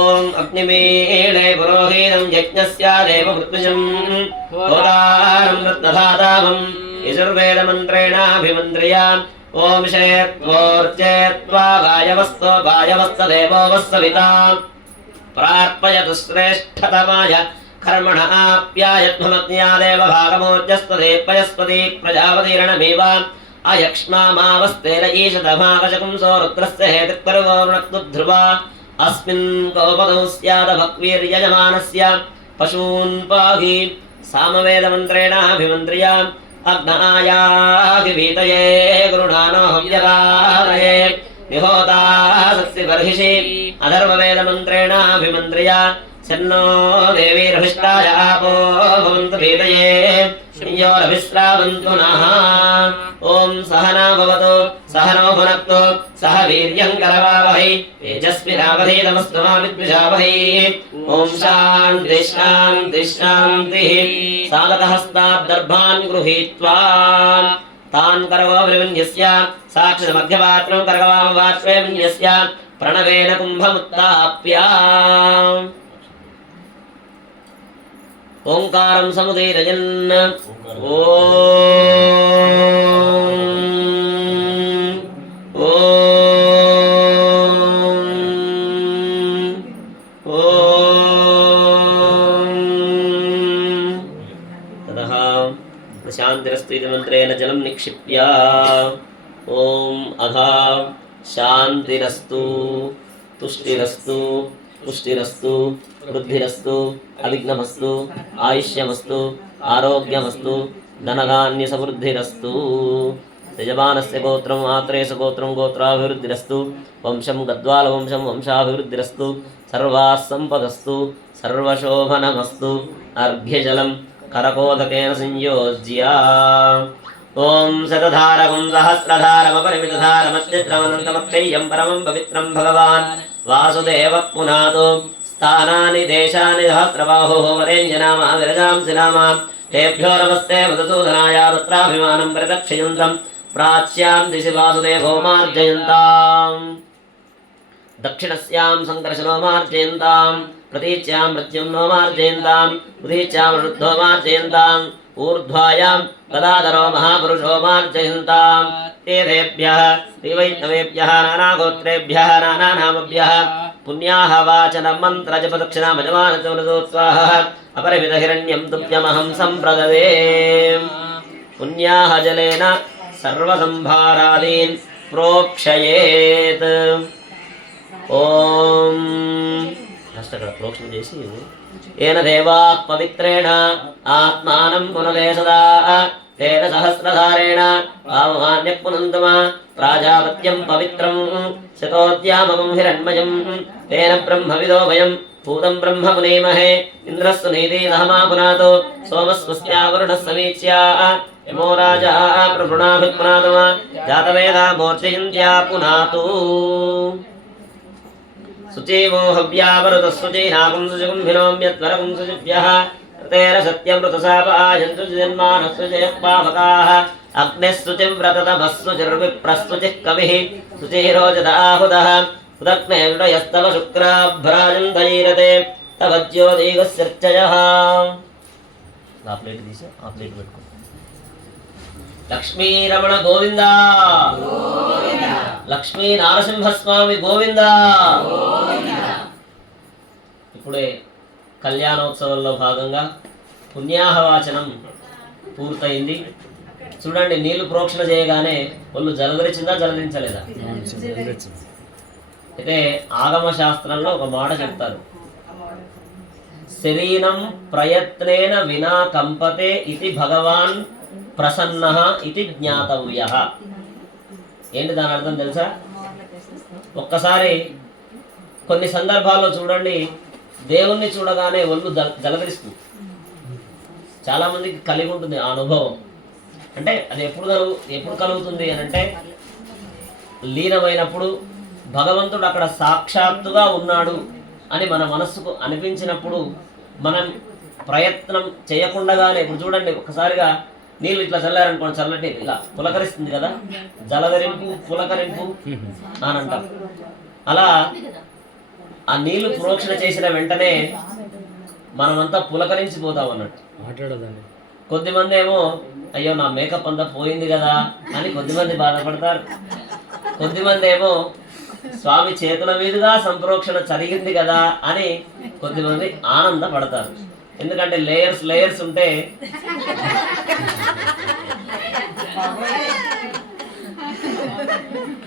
ॐ अग्निमीळे पुरोहितं यज्ञस्यादेव मृत्युजम् होतारं रत्नधातावम् यजुर्वेदमन्त्रेणाभिमन्त्र्य ॐ शेत्वोर्चेत्वा वायवस्तो वायवस्तदेवो वस्सविता प्रार्पयतु श्रेष्ठतमाय कर्मण आप्यायत्ममज्ञादेव भागमोर्जस्पदे प्रजापतिरणमेव अयक्ष्मामावस्तेन ईशतमाकशकुंसो रुद्रस्य हेतुपर्वो वृणक्तु ध्रुवा अस्मिन् गोपदौ स्यादभक्वीर्यजमानस्य पशून् पाहि सामवेदमन्त्रेणाभिमन्त्र्य अग्नायाभिभीतये गुरुणानो हव्यदारये निहोता सस्य बर्हिषि अधर्ववेदमन्त्रेणाभिमन्त्र्य शन्नो देवीरभिष्टाय आपो भवन्तु भीतये संयोरभिस्रावन्तु नः ॐ सहना भवतु सहनो भुनक्तु सह वीर्यं करवावहै तेजस्विनावधीतमस्तु मा विद्विषावहै ॐ शान्तिः शान्तिः शान्तिः सागतहस्ताद्दर्भान् गृहीत्वा तान् करगोभिर्विन्यस्य साक्षिमध्यपात्रं करगवामवाश्वयविन्यस्य प्रणवेन कुम्भमुत्ताप्य ओंकारं समुदीरयन् ॐ ततः शान्तिरस्तु इति मन्त्रेण जलं निक्षिप्य ॐ अधा शान्तिरस्तु तुष्टिरस्तु पुष्टिरस्तु वृद्धिरस्तु अविघ्नमस्तु आयुष्यमस्तु आरोग्यमस्तु धनधान्यसमृद्धिरस्तु यजमानस्य गोत्रम् आत्रेयस्य गोत्रं गोत्राभिवृद्धिरस्तु वंशं गद्वालवंशं वंशाभिवृद्धिरस्तु सर्वाः सम्पदस्तु सर्वशोभनमस्तु अर्घ्यजलं करकोदकेन संयोज्य ॐ शतधारकं सहस्रधारमपरिमितधारमच्चित्रमनन्तमक्षय्यं परमं पवित्रं भगवान् वासुदेवः पुनातु స్థానాని దేశాని సహస్రబాహో వరేణ్యనామ విరజాంసి నామ తేభ్యో నమస్తే మధుసూదనాయ తత్రాభిమానం పరిరక్షయంతం ప్రాచ్యాం దిశి వాసుదేవో మార్జయంతాం దక్షిణస్యాం సంకర్షణో మార్జయంతాం ప్రతీచ్యాం మృత్యుంనో మార్జయంతాం ఉదీచ్యాం వృద్ధో మార్జయంతాం ఊర్ధ్వాయాం గదాధరో మహాపురుషో మార్జయంతాం తేదేభ్యః శ్రీవైష్ణవేభ్యः నానాగోత్రేభ్యः నానానామభ్యः పుణ్యాః వాచనం మంత్ర జప దక్షిణా భజమానచోనసోత్సాహ అపరిమిత హిరణ్యం తుభ్యమహం సంప్రదదే పుణ్యాః జలేన సర్వసంభారాదీన్ ప్రోక్షయేత్ ఓం అక్కడ ప్రోక్షణ చేసి ఏన దేవా పవిత్రేణ ఆత్మానం పునలే సదా తేన సహస్రధారేణ పావమాన్య పునంతమ ప్రాజాపత్యం పవిత్రం శతోద్యామకం హిరణ్మయం తేన బ్రహ్మవిదో వయం భూతం బ్రహ్మ పునేమహే ఇంద్రస్సు నీతి సహమా పునాతో సోమస్వస్యా వరుణః సమీచ్యా యమో రాజా ప్రవృణాభిపునాతమ జాతవేదా మోర్చయంత్యా పునాతు శుచీవో హవ్యావరుత శుచీనాకం శుచికుంభినోమ్యత్వరకం శుచిభ్యః తేన సత్యమృతశాపాయంతు జన్మానస్సు జయపావకాః అగ్నిః శుచివ్రతతమః శుచిర్విప్రస్తుచిః కవిః శుచిరోజదాహుదః ఉదగ్నేర్డయస్తవ శుక్రాభ్రాజం ధైరతే తవ జ్యోతిగస్యర్చయః ఆ ప్లేట్ తీసి ఆ ప్లేట్ పెట్టుకో లక్ష్మీరమణ గోవింద లక్ష్మీ నారసింహస్వామి గోవింద ఇప్పుడే కళ్యాణోత్సవంలో భాగంగా పుణ్యాహవాచనం పూర్తయింది. చూడండి, నీళ్లు ప్రోక్షణ చేయగానే వాళ్ళు జలధరించిందా జలధరించలేదా? అయితే ఆగమ శాస్త్రంలో ఒక మాట చెప్తారు, శరీరం ప్రయత్నేన వినా కంపతే ఇది భగవాన్ ప్రసన్న ఇది జ్ఞాతవ్య. ఏంటి దాని అర్థం తెలుసా? ఒక్కసారి కొన్ని సందర్భాల్లో చూడండి, దేవుణ్ణి చూడగానే ఒళ్ళు జలధరిస్తుంది. చాలా మందికి కలిగి ఉంటుంది ఆ అనుభవం. అంటే అది ఎప్పుడు కలుగుతుంది అని అంటే, లీనమైనప్పుడు భగవంతుడు అక్కడ సాక్షాత్తుగా ఉన్నాడు అని మన మనస్సుకు అనిపించినప్పుడు, మనం ప్రయత్నం చేయకుండానే, ఇప్పుడు చూడండి ఒక్కసారిగా నీళ్ళు ఇట్లా చల్లారనుకోండి, చల్లటి ఇలా పులకరిస్తుంది కదా, జలధరింపు పులకరింపు అని అంటాం. అలా ఆ నీళ్లు ప్రోక్షణ చేసిన వెంటనే మనమంతా పులకరించిపోతాం అన్నట్టు. కొద్దిమంది ఏమో అయ్యో నా మేకప్ అంతా పోయింది కదా అని కొద్దిమంది బాధపడతారు. కొద్దిమంది ఏమో స్వామి చేతుల మీదుగా సంప్రోక్షణ జరిగింది కదా అని కొద్దిమంది ఆనందపడతారు. ఎందుకంటే లేయర్స్ లేయర్స్ ఉంటే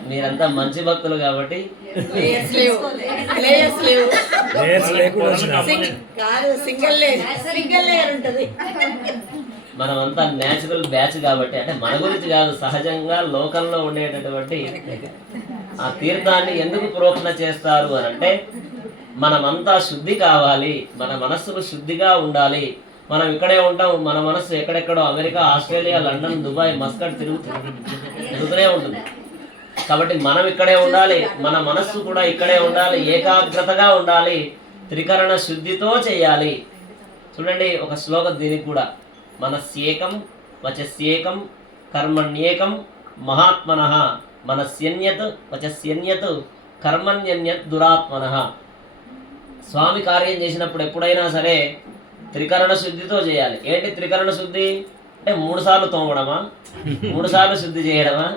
మీరంతా మంచి భక్తులు కాబట్టి మనమంతా న్యాచురల్ బ్యాచ్ కాబట్టి, అంటే మన గురించి కాదు, సహజంగా లోకంలో ఉండేటటువంటి ఆ తీర్థాన్ని ఎందుకు ప్రోక్షణ చేస్తారు అని అంటే, మనమంతా శుద్ధి కావాలి, మన మనస్సుకు శుద్ధిగా ఉండాలి. మనం ఇక్కడే ఉంటాం, మన మనస్సు ఎక్కడెక్కడో America, Australia, London, Dubai, Muscat తిరుగుతూనే ఉంటుంది. కాబట్టి మనం ఇక్కడే ఉండాలి, మన మనస్సు కూడా ఇక్కడే ఉండాలి, ఏకాగ్రతగా ఉండాలి, త్రికరణ శుద్ధితో చేయాలి. చూడండి ఒక శ్లోకం దీనికి కూడా, మనస్యేకం వచస్యేకం కర్మణ్యేకం మహాత్మనః మనస్యన్యత్ వచస్యన్యత్ కర్మణ్యన్యత్ దురాత్మనః. స్వామి కార్యం చేసినప్పుడు ఎప్పుడైనా సరే త్రికరణ శుద్ధితో చేయాలి. ఏంటి త్రికరణ శుద్ధి అంటే? 3 సార్లు తోమడమా, 3 సార్లు శుద్ధి చేయడమా?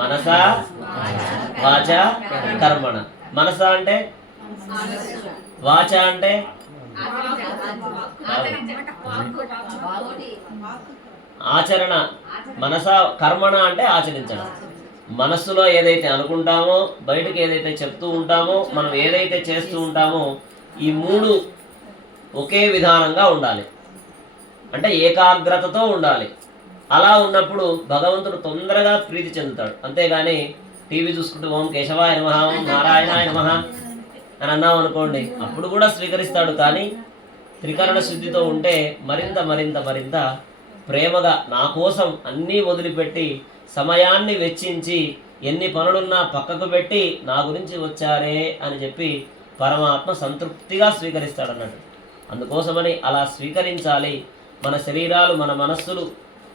మనస వాచ కర్మణ. మనస అంటే, వాచ అంటే, ఆచరణ. మనస కర్మణ అంటే ఆచరించడం. మనస్సులో ఏదైతే అనుకుంటామో, బయటకు ఏదైతే చెప్తూ ఉంటామో, మనం ఏదైతే చేస్తూ ఉంటామో, ఈ 3 ఒకే విధానంగా ఉండాలి. అంటే ఏకాగ్రతతో ఉండాలి. అలా ఉన్నప్పుడు భగవంతుడు తొందరగా ప్రీతి చెందుతాడు. అంతేగాని టీవీ చూసుకుంటూ ఓం కేశవాయ నమః, ఓం నారాయణాయ నమః అని అన్నాం అనుకోండి, అప్పుడు కూడా స్వీకరిస్తాడు. కానీ త్రికరణ శుద్ధితో ఉంటే మరింత మరింత మరింత ప్రేమగా, నా కోసం అన్నీ వదిలిపెట్టి, సమయాన్ని వెచ్చించి, ఎన్ని పనులున్నా పక్కకు పెట్టి నా గురించి వచ్చారే అని చెప్పి పరమాత్మ సంతృప్తిగా స్వీకరిస్తాడన్నట్టు. అందుకోసమని అలా స్వీకరించాలి. మన శరీరాలు, మన మనస్సులు,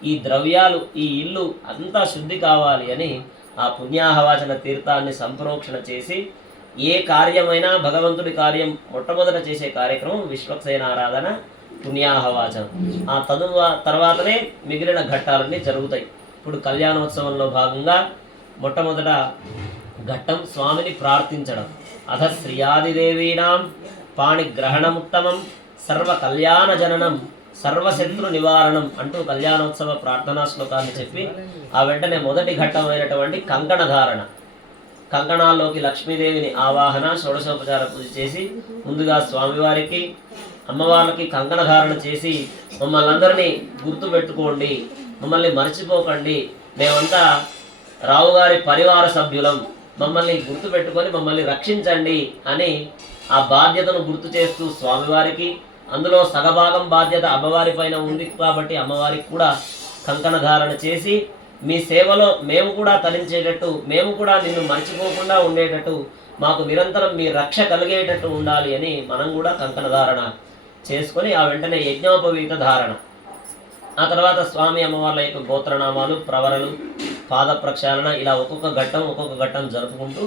ఈ ద్రవ్యాలు, ఈ ఇల్లు అంతా శుద్ధి కావాలి అని ఆ పుణ్యాహవాచన తీర్థాన్ని సంప్రోక్షణ చేసి ఏ కార్యమైనా భగవంతుడి కార్యం మొట్టమొదట చేసే కార్యక్రమం విశ్వక్సేన ఆరాధన, పుణ్యాహవాచనం. ఆ తర్వాతనే మిగిలిన ఘట్టాలన్నీ జరుగుతాయి. ఇప్పుడు కళ్యాణోత్సవంలో భాగంగా మొట్టమొదట ఘట్టం స్వామిని ప్రార్థించడం. అథ శ్రీయాదిదేవీనాం పాణిగ్రహణముత్తమం సర్వ కళ్యాణ జననం సర్వశత్రు నివారణం అంటూ కళ్యాణోత్సవ ప్రార్థనా శ్లోకాన్ని చెప్పి ఆ వెంటనే మొదటి ఘట్టమైనటువంటి కంకణ ధారణ, కంకణాల్లోకి లక్ష్మీదేవిని ఆవాహన, షోడశోపచార పూజ చేసి ముందుగా స్వామివారికి అమ్మవార్లకి కంకణ ధారణ చేసి మమ్మల్ని అందరినీ గుర్తుపెట్టుకోండి, మమ్మల్ని మర్చిపోకండి, మేమంతా రావుగారి పరివార సభ్యులం, మమ్మల్ని గుర్తుపెట్టుకొని మమ్మల్ని రక్షించండి అని ఆ బాధ్యతను గుర్తు చేస్తూ స్వామివారికి, అందులో సగభాగం బాధ్యత అమ్మవారి పైన ఉంది కాబట్టి అమ్మవారికి కూడా కంకణ ధారణ చేసి మీ సేవలో మేము కూడా తరించేటట్టు, మేము కూడా నిన్ను మర్చిపోకుండా ఉండేటట్టు, మాకు నిరంతరం మీ రక్ష కలిగేటట్టు ఉండాలి అని మనం కూడా కంకణ ధారణ చేసుకొని ఆ వెంటనే యజ్ఞోపవీత ధారణ. ఆ తర్వాత స్వామి అమ్మవార్ల యొక్క గోత్రనామాలు, ప్రవరలు, పాద ప్రక్షాళన, ఇలా ఒక్కొక్క ఘట్టం జరుపుకుంటూ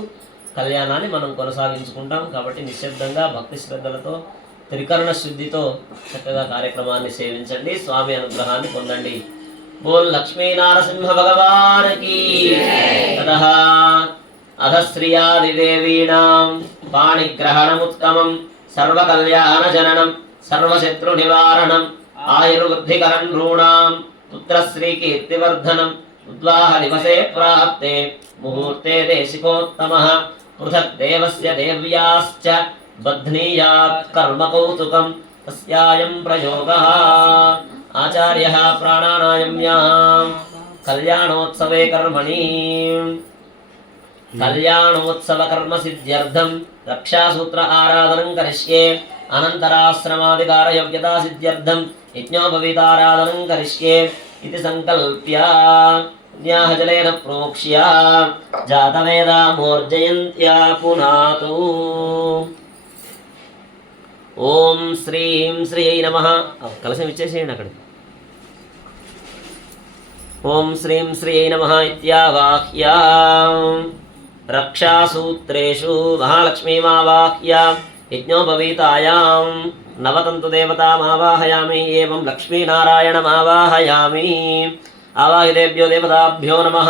కళ్యాణాన్ని మనం కొనసాగించుకుంటాం. కాబట్టి నిశ్శబ్దంగా భక్తి శ్రద్ధలతో త్రికరణ శుద్ధితో చక్కగా కార్యక్రమాన్ని సేవించండి, స్వామి అనుగ్రహాన్ని పొందండి. బోల్ లక్ష్మీ నారసింహ భగవానికి తదః. అధ శ్రీయాదిదేవీనాం పాణిగ్రహణముత్తమం సర్వ కళ్యాణ జననం సర్వశత్రు నివారణం ఆయుర్వృద్ధికరం నృణాం పుత్రశ్రీ కీర్తివర్ధనం ఉద్వాహ దివసే ప్రాప్తే ముహూర్తే దేశికోత్తమః పృథక్ దేవస్య దేవ్యాశ్చ బధ్నీయాత్ కర్మ కౌతుకం తస్యాయం ప్రయోగః. ఆచార్యః ప్రాణానాయమ్యాం కళ్యాణోత్సవే కర్మణి కళ్యాణోత్సవ కర్మ సిద్ధ్యర్థం రక్షాసూత్ర ఆరాధనం కరిష్యే అనంతరాశ్రమాధికార యోగ్యతా సిద్ధ్యర్థం యజ్ఞోపవీతారాధనం కరిష్యే ఇది సంకల్ప్య పుణ్యాహజలేన ప్రోక్ష్య జాతవేదా మోర్జయంత్యా పునాతు. ఓం శ్రీం శ్రీయై నమః. కలశం ఇచ్చేసేయండి అక్కడ. ఓం శ్రీం శ్రీయై నమః ఇత్యావాహ్య రక్షాసూత్రేషు మహాలక్ష్మీమావాహ్య యజ్ఞోపవీతాయాం నవతంతు దేవతామావాహయామి ఏవం లక్ష్మీనారాయణమావాహయామి. ఆవాహితేభ్యో దేవతాభ్యో నమః.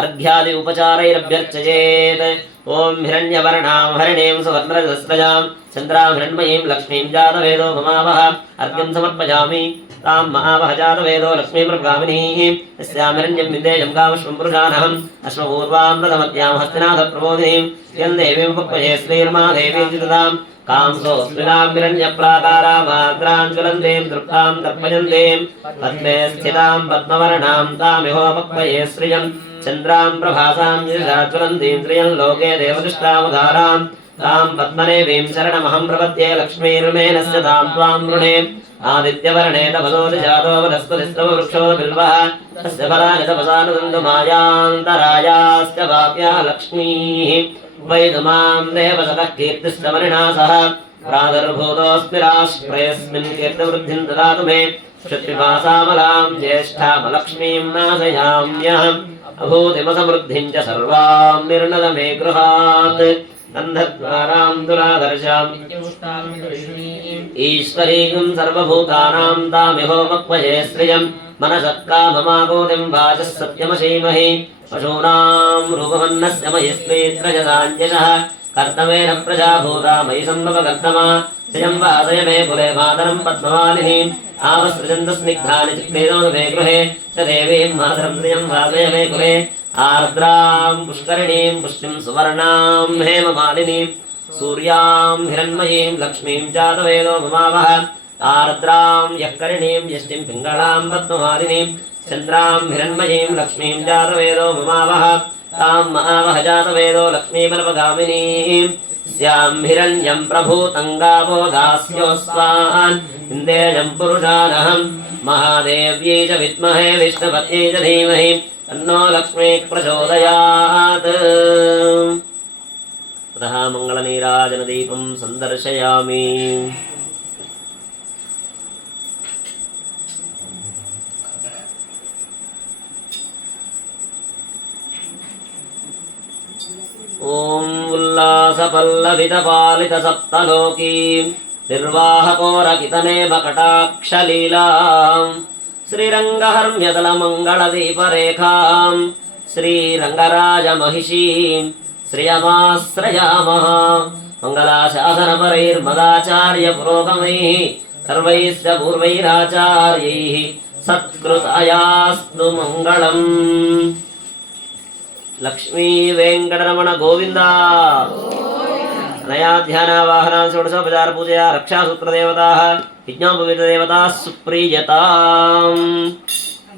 అర్ఘ్యాది ఉపచారైరభ్యర్చయేత్. ఓం హిరణ్యవర్ణాం హరిణీం సువర్ణరజస్రజాం చంద్రాం హిరణ్మయీం లక్ష్మీం జాతవేదో మమావహ. అర్ఘ్యం సమర్పయామి తాం మహావహ జాతవేదో లక్ష్మీప్రగామినీః. యస్యాం హిరణ్యం విద్యేయం కామశ్వం పురుషానహం అశ్వపూర్వాం ప్రథమత్యాం హస్తినాథ ప్రబోధినీం యం దేవీం ఉపక్వయే శ్రీర్మాదేవీం చితతాం కాంసోస్మినాం హిరణ్యప్రాకారామాద్రాం జ్వలంతీం దృప్తాం తర్పయంతీం పద్మే స్థితాం పద్మవర్ణాం తామిహోపక్వయే శ్రియం చంద్రాం ప్రభాసాం జ్వలంతీం శ్రియం లోకే దేవదృష్టాముదారాం తాం పద్మనేవీం శరణమహం ప్రపద్యే లక్ష్మీర్మేనస్య తాం త్వాం వృణే ఆదిత్యవర్ణే తపసోతి జాతో వనస్పతిస్తవ వృక్షో బిల్వః తస్య ఫలాని తపసానుదందుమాయాంతరాయాస్య వాప్యా లక్ష్మీః వైదుమాం దేవతః కీర్తిష్టమనినా సహ ప్రాదుర్భూతోऽస్మి రాష్ట్రేऽస్మిన్ కీర్తివృద్ధిం దదాతు మే క్షుత్పిపాసామలాం జ్యేష్ఠామలక్ష్మీం నాశయామ్యహం అభూతిమసమృద్ధిం చ సర్వాం నిర్ణద మే గృహాత్ గంధద్వారాం దురాదర్శాం ఈశ్వరీం సర్వభూతానాం తామిహోమక్వయే శ్రియం మనసత్కామమాగోతిం వాచः సత్యమశీమహి పశూనాం రూపమన్నస్య మయి స్వేత్రజదాన్యశః కర్తమేన ప్రజాభూతా మయి సంభవ కర్తమా శ్రియం వాసయ మే కులే మాతరం పద్మమాలినీం ఆవసృజంత స్నిగ్ధాని చిక్లేదోను మే గృహే చ దేవీం మాతరం శ్రియం వాసయ మే కులే ఆర్ద్రాం పుష్కరిణీం పుష్టిం సువర్ణాం హేమమాలినీం సూర్యాం హిరణ్మయీం లక్ష్మీం జాతవేదో మమావహ ఆర్ద్రాం యక్కరిణీం యష్టిం పింగళాం పద్మమాలినీం చంద్రాం హిరణ్మయీం లక్ష్మీం జాతవేదో మమావహ తాం మహావహ జాతవేదో లక్ష్మీమనవగామినీం స్యాం హిరణ్యం ప్రభూతం గావో దాస్యోస్వాన్ ఇందేయం పురుషానహం మహాదేవ్యై చ విద్మహే విష్ణుపత్యై చ ధీమహి తన్నో లక్ష్మీ ప్రచోదయాత్. ततः मङ्गलनीराजनदीपं सन्दर्शयामि। ॐ उल्लासपल्लवितपालितसप्तलोकी निर्वाहकोरकितनेम कटाक्षलीलां श्रीरङ्गहर्म्यदलमङ्गलदीपरेखां श्रीरङ्गराजमहिषीं श्रियमाश्रयामः। मङ्गलाशासनपरैर्मदाचार्यपुरोगमैः सर्वैश्च पूर्वैराचार्यैः सत्कृतायास्तु मङ्गलम्। लक्ष्मी वेंकटरमण गोविंद। नया ध्यान वाहना षोडशोपचार पूजया रक्षासूत्र देवता यज्ञोपवीत देवता सुप्रीयता।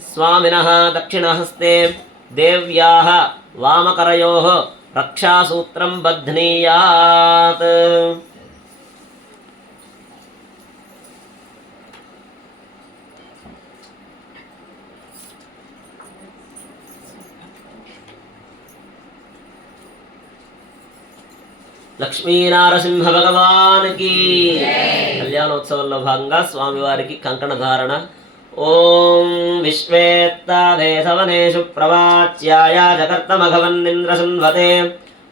स्वामिनः दक्षिणहस्ते देव्याः वामकरयोः रक्षासूत्रं बध्नीयात्। లక్ష్మీ నారసింహ భగవాన్ కి కళ్యాణోత్సవంలో భాగంగా స్వామివారికి కంకణ ధారణ. ఓం విశ్వేత్తాదేశవనేషు ప్రవాచ్యాయ జగర్తమఘవన్నింద్రశృణ్వతే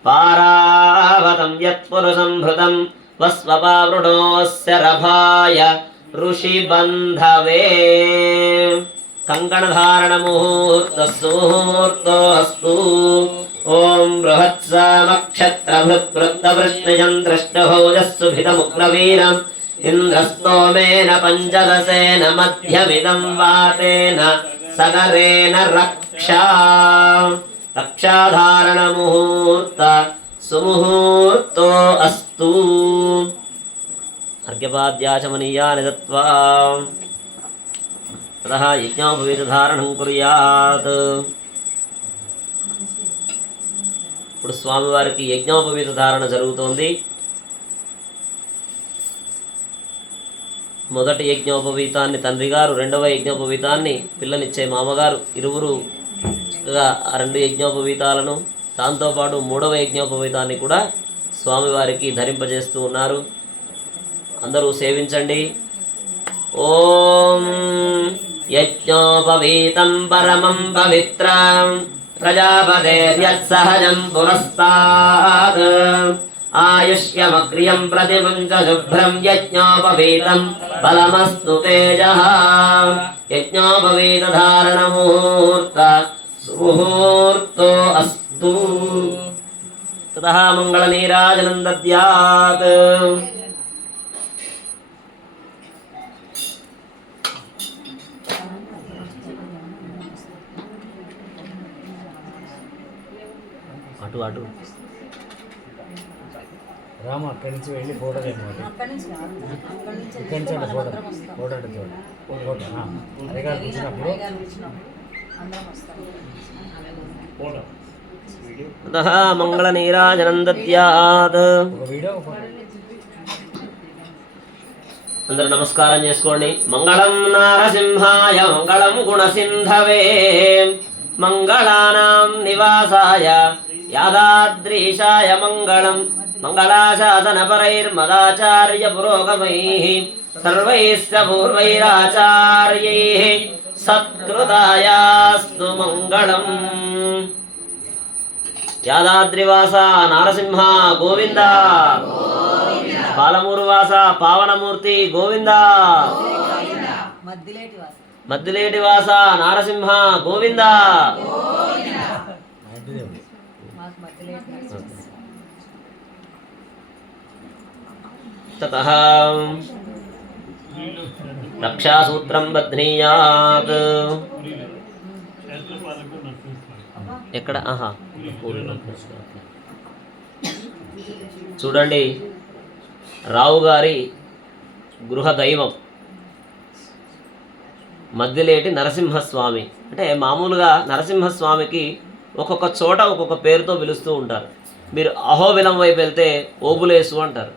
పారావతం యత్పురుషంభృతం వస్వపావృణోస్య రభాయ ఋషిబంధవే. కంకణధారణ ముహూర్తో అస్తు. ఓం బృహత్సామక్షత్రభృత్వృత్తవృష్ణిచంద్రష్టభోజస్సుభితముగ్రవీరం ఇంద్రస్తోమేన పంచదశేన మధ్యమిదం వాతేన సగరేణ రక్షా. రక్షాధారణ ముహూర్త సుముహూర్తో అస్తు. అర్ఘ్యపాద్యాచమనీయాని దత్వా తతః యజ్ఞోపవీతధారణం కుర్యాత్. ఇప్పుడు స్వామివారికి యజ్ఞోపవీత ధారణ జరుగుతోంది. మొదటి యజ్ఞోపవీతాన్ని తండ్రి గారు, రెండవ యజ్ఞోపవీతాన్ని పిల్లనిచ్చే మామగారు, ఇరువురుగా ఆ రెండు యజ్ఞోపవీతాలను దాంతోపాటు మూడవ యజ్ఞోపవీతాన్ని కూడా స్వామివారికి ధరింపజేస్తూ ఉన్నారు. అందరూ సేవించండి. ఓం యజ్ఞోపవీతం పరమం పవిత్రం ప్రజాపతేర్యత్సహజం పురస్తాద్ ఆయుష్యమగ్ర్యం ప్రతిముంచ శుభ్రం యజ్ఞోపవీతం బలమస్తు తేజః. యజ్ఞోపవీత ధారణ ముహూర్త సుముహూర్తో అస్తు. తతః మంగళనీరాజనం దద్యాత్. అటు అటు రామ అక్కడి నుంచి వెళ్ళి ఫోటో తెమ్మండి. ఇక్కడి నుంచి అంటే ఫోటో అంటే చూడండి. ఫోటో అదే గారు కూర్చున్నప్పుడు తతః మంగళనీరాజనం దద్యాత్. ఒక వీడియో అందరూ నమస్కారం చేసుకోండి. మంగళం నారసింహాయ మంగళం గుణసింధవే మంగళానాం నివాసాయ యాదాద్రీశాయ మంగళం. మంగళాశాసనపరైర్మదాచార్య పురోగమైః సర్వైశ్చ పూర్వైరాచార్యైః సత్కృతాయాస్తు మంగళం. యాదాద్రివాస నారసింహ గోవింద. పాలమూరువాస పావనమూర్తి గోవింద. మద్దిలేటివాస నారసింహ గోవింద. తతః రక్షాసూత్రం బధ్నీయాత్. ఎక్కడ? ఆహా, చూడండి, రావు గారి గృహ దైవం మద్దిలేటి నరసింహస్వామి. అంటే మామూలుగా నరసింహస్వామికి ఒక్కొక్క చోట ఒక్కొక్క పేరుతో పిలుస్తూ ఉంటారు. మీరు అహోబిలం వైపు వెళ్తే ఓబులేసు అంటారు,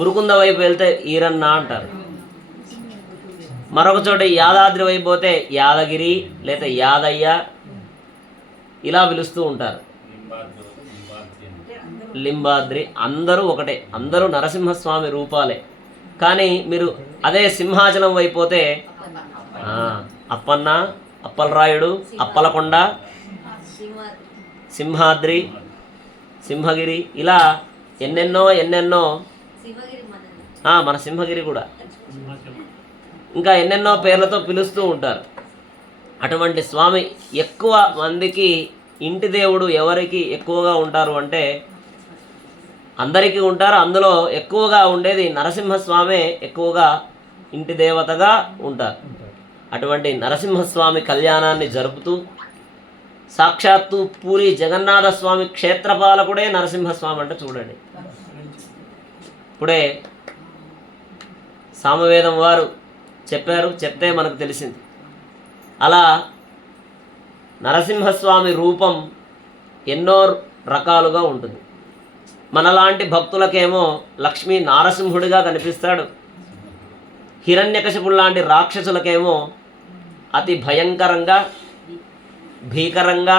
ఉరుకుంద వైపు వెళ్తే ఈరన్న అంటారు, మరొక చోట యాదాద్రి వైపు పోతే యాదగిరి లేదా యాదయ్య ఇలా పిలుస్తూ ఉంటారు. లింబాద్రి అందరూ ఒకటే, అందరూ నరసింహస్వామి రూపాలే. కానీ మీరు అదే సింహాచలం వైపోతే అప్పన్న, అప్పలరాయుడు, అప్పలకొండ, సింహాద్రి, సింహగిరి, ఇలా ఎన్నెన్నో మన సింహగిరి కూడా ఇంకా ఎన్నెన్నో పేర్లతో పిలుస్తూ ఉంటారు. అటువంటి స్వామి ఎక్కువ మందికి ఇంటి దేవుడు ఎవరికి ఎక్కువగా ఉంటారు అంటే అందరికీ ఉంటారు. అందులో ఎక్కువగా ఉండేది నరసింహస్వామే ఎక్కువగా ఇంటి దేవతగా ఉంటారు. అటువంటి నరసింహస్వామి కళ్యాణాన్ని జరుపుతూ సాక్షాత్తు పూరి జగన్నాథ స్వామి క్షేత్రపాలకుడే నరసింహస్వామి అంటే చూడండి. ఇప్పుడే సామవేదం వారు చెప్పారు, చెప్తే మనకు తెలిసింది. అలా నరసింహస్వామి రూపం ఎన్నో రకాలుగా ఉంటుంది. మనలాంటి భక్తులకేమో లక్ష్మీ నారసింహుడిగా కనిపిస్తాడు. హిరణ్యకశిపుడు లాంటి రాక్షసులకేమో అతి భయంకరంగా, భీకరంగా,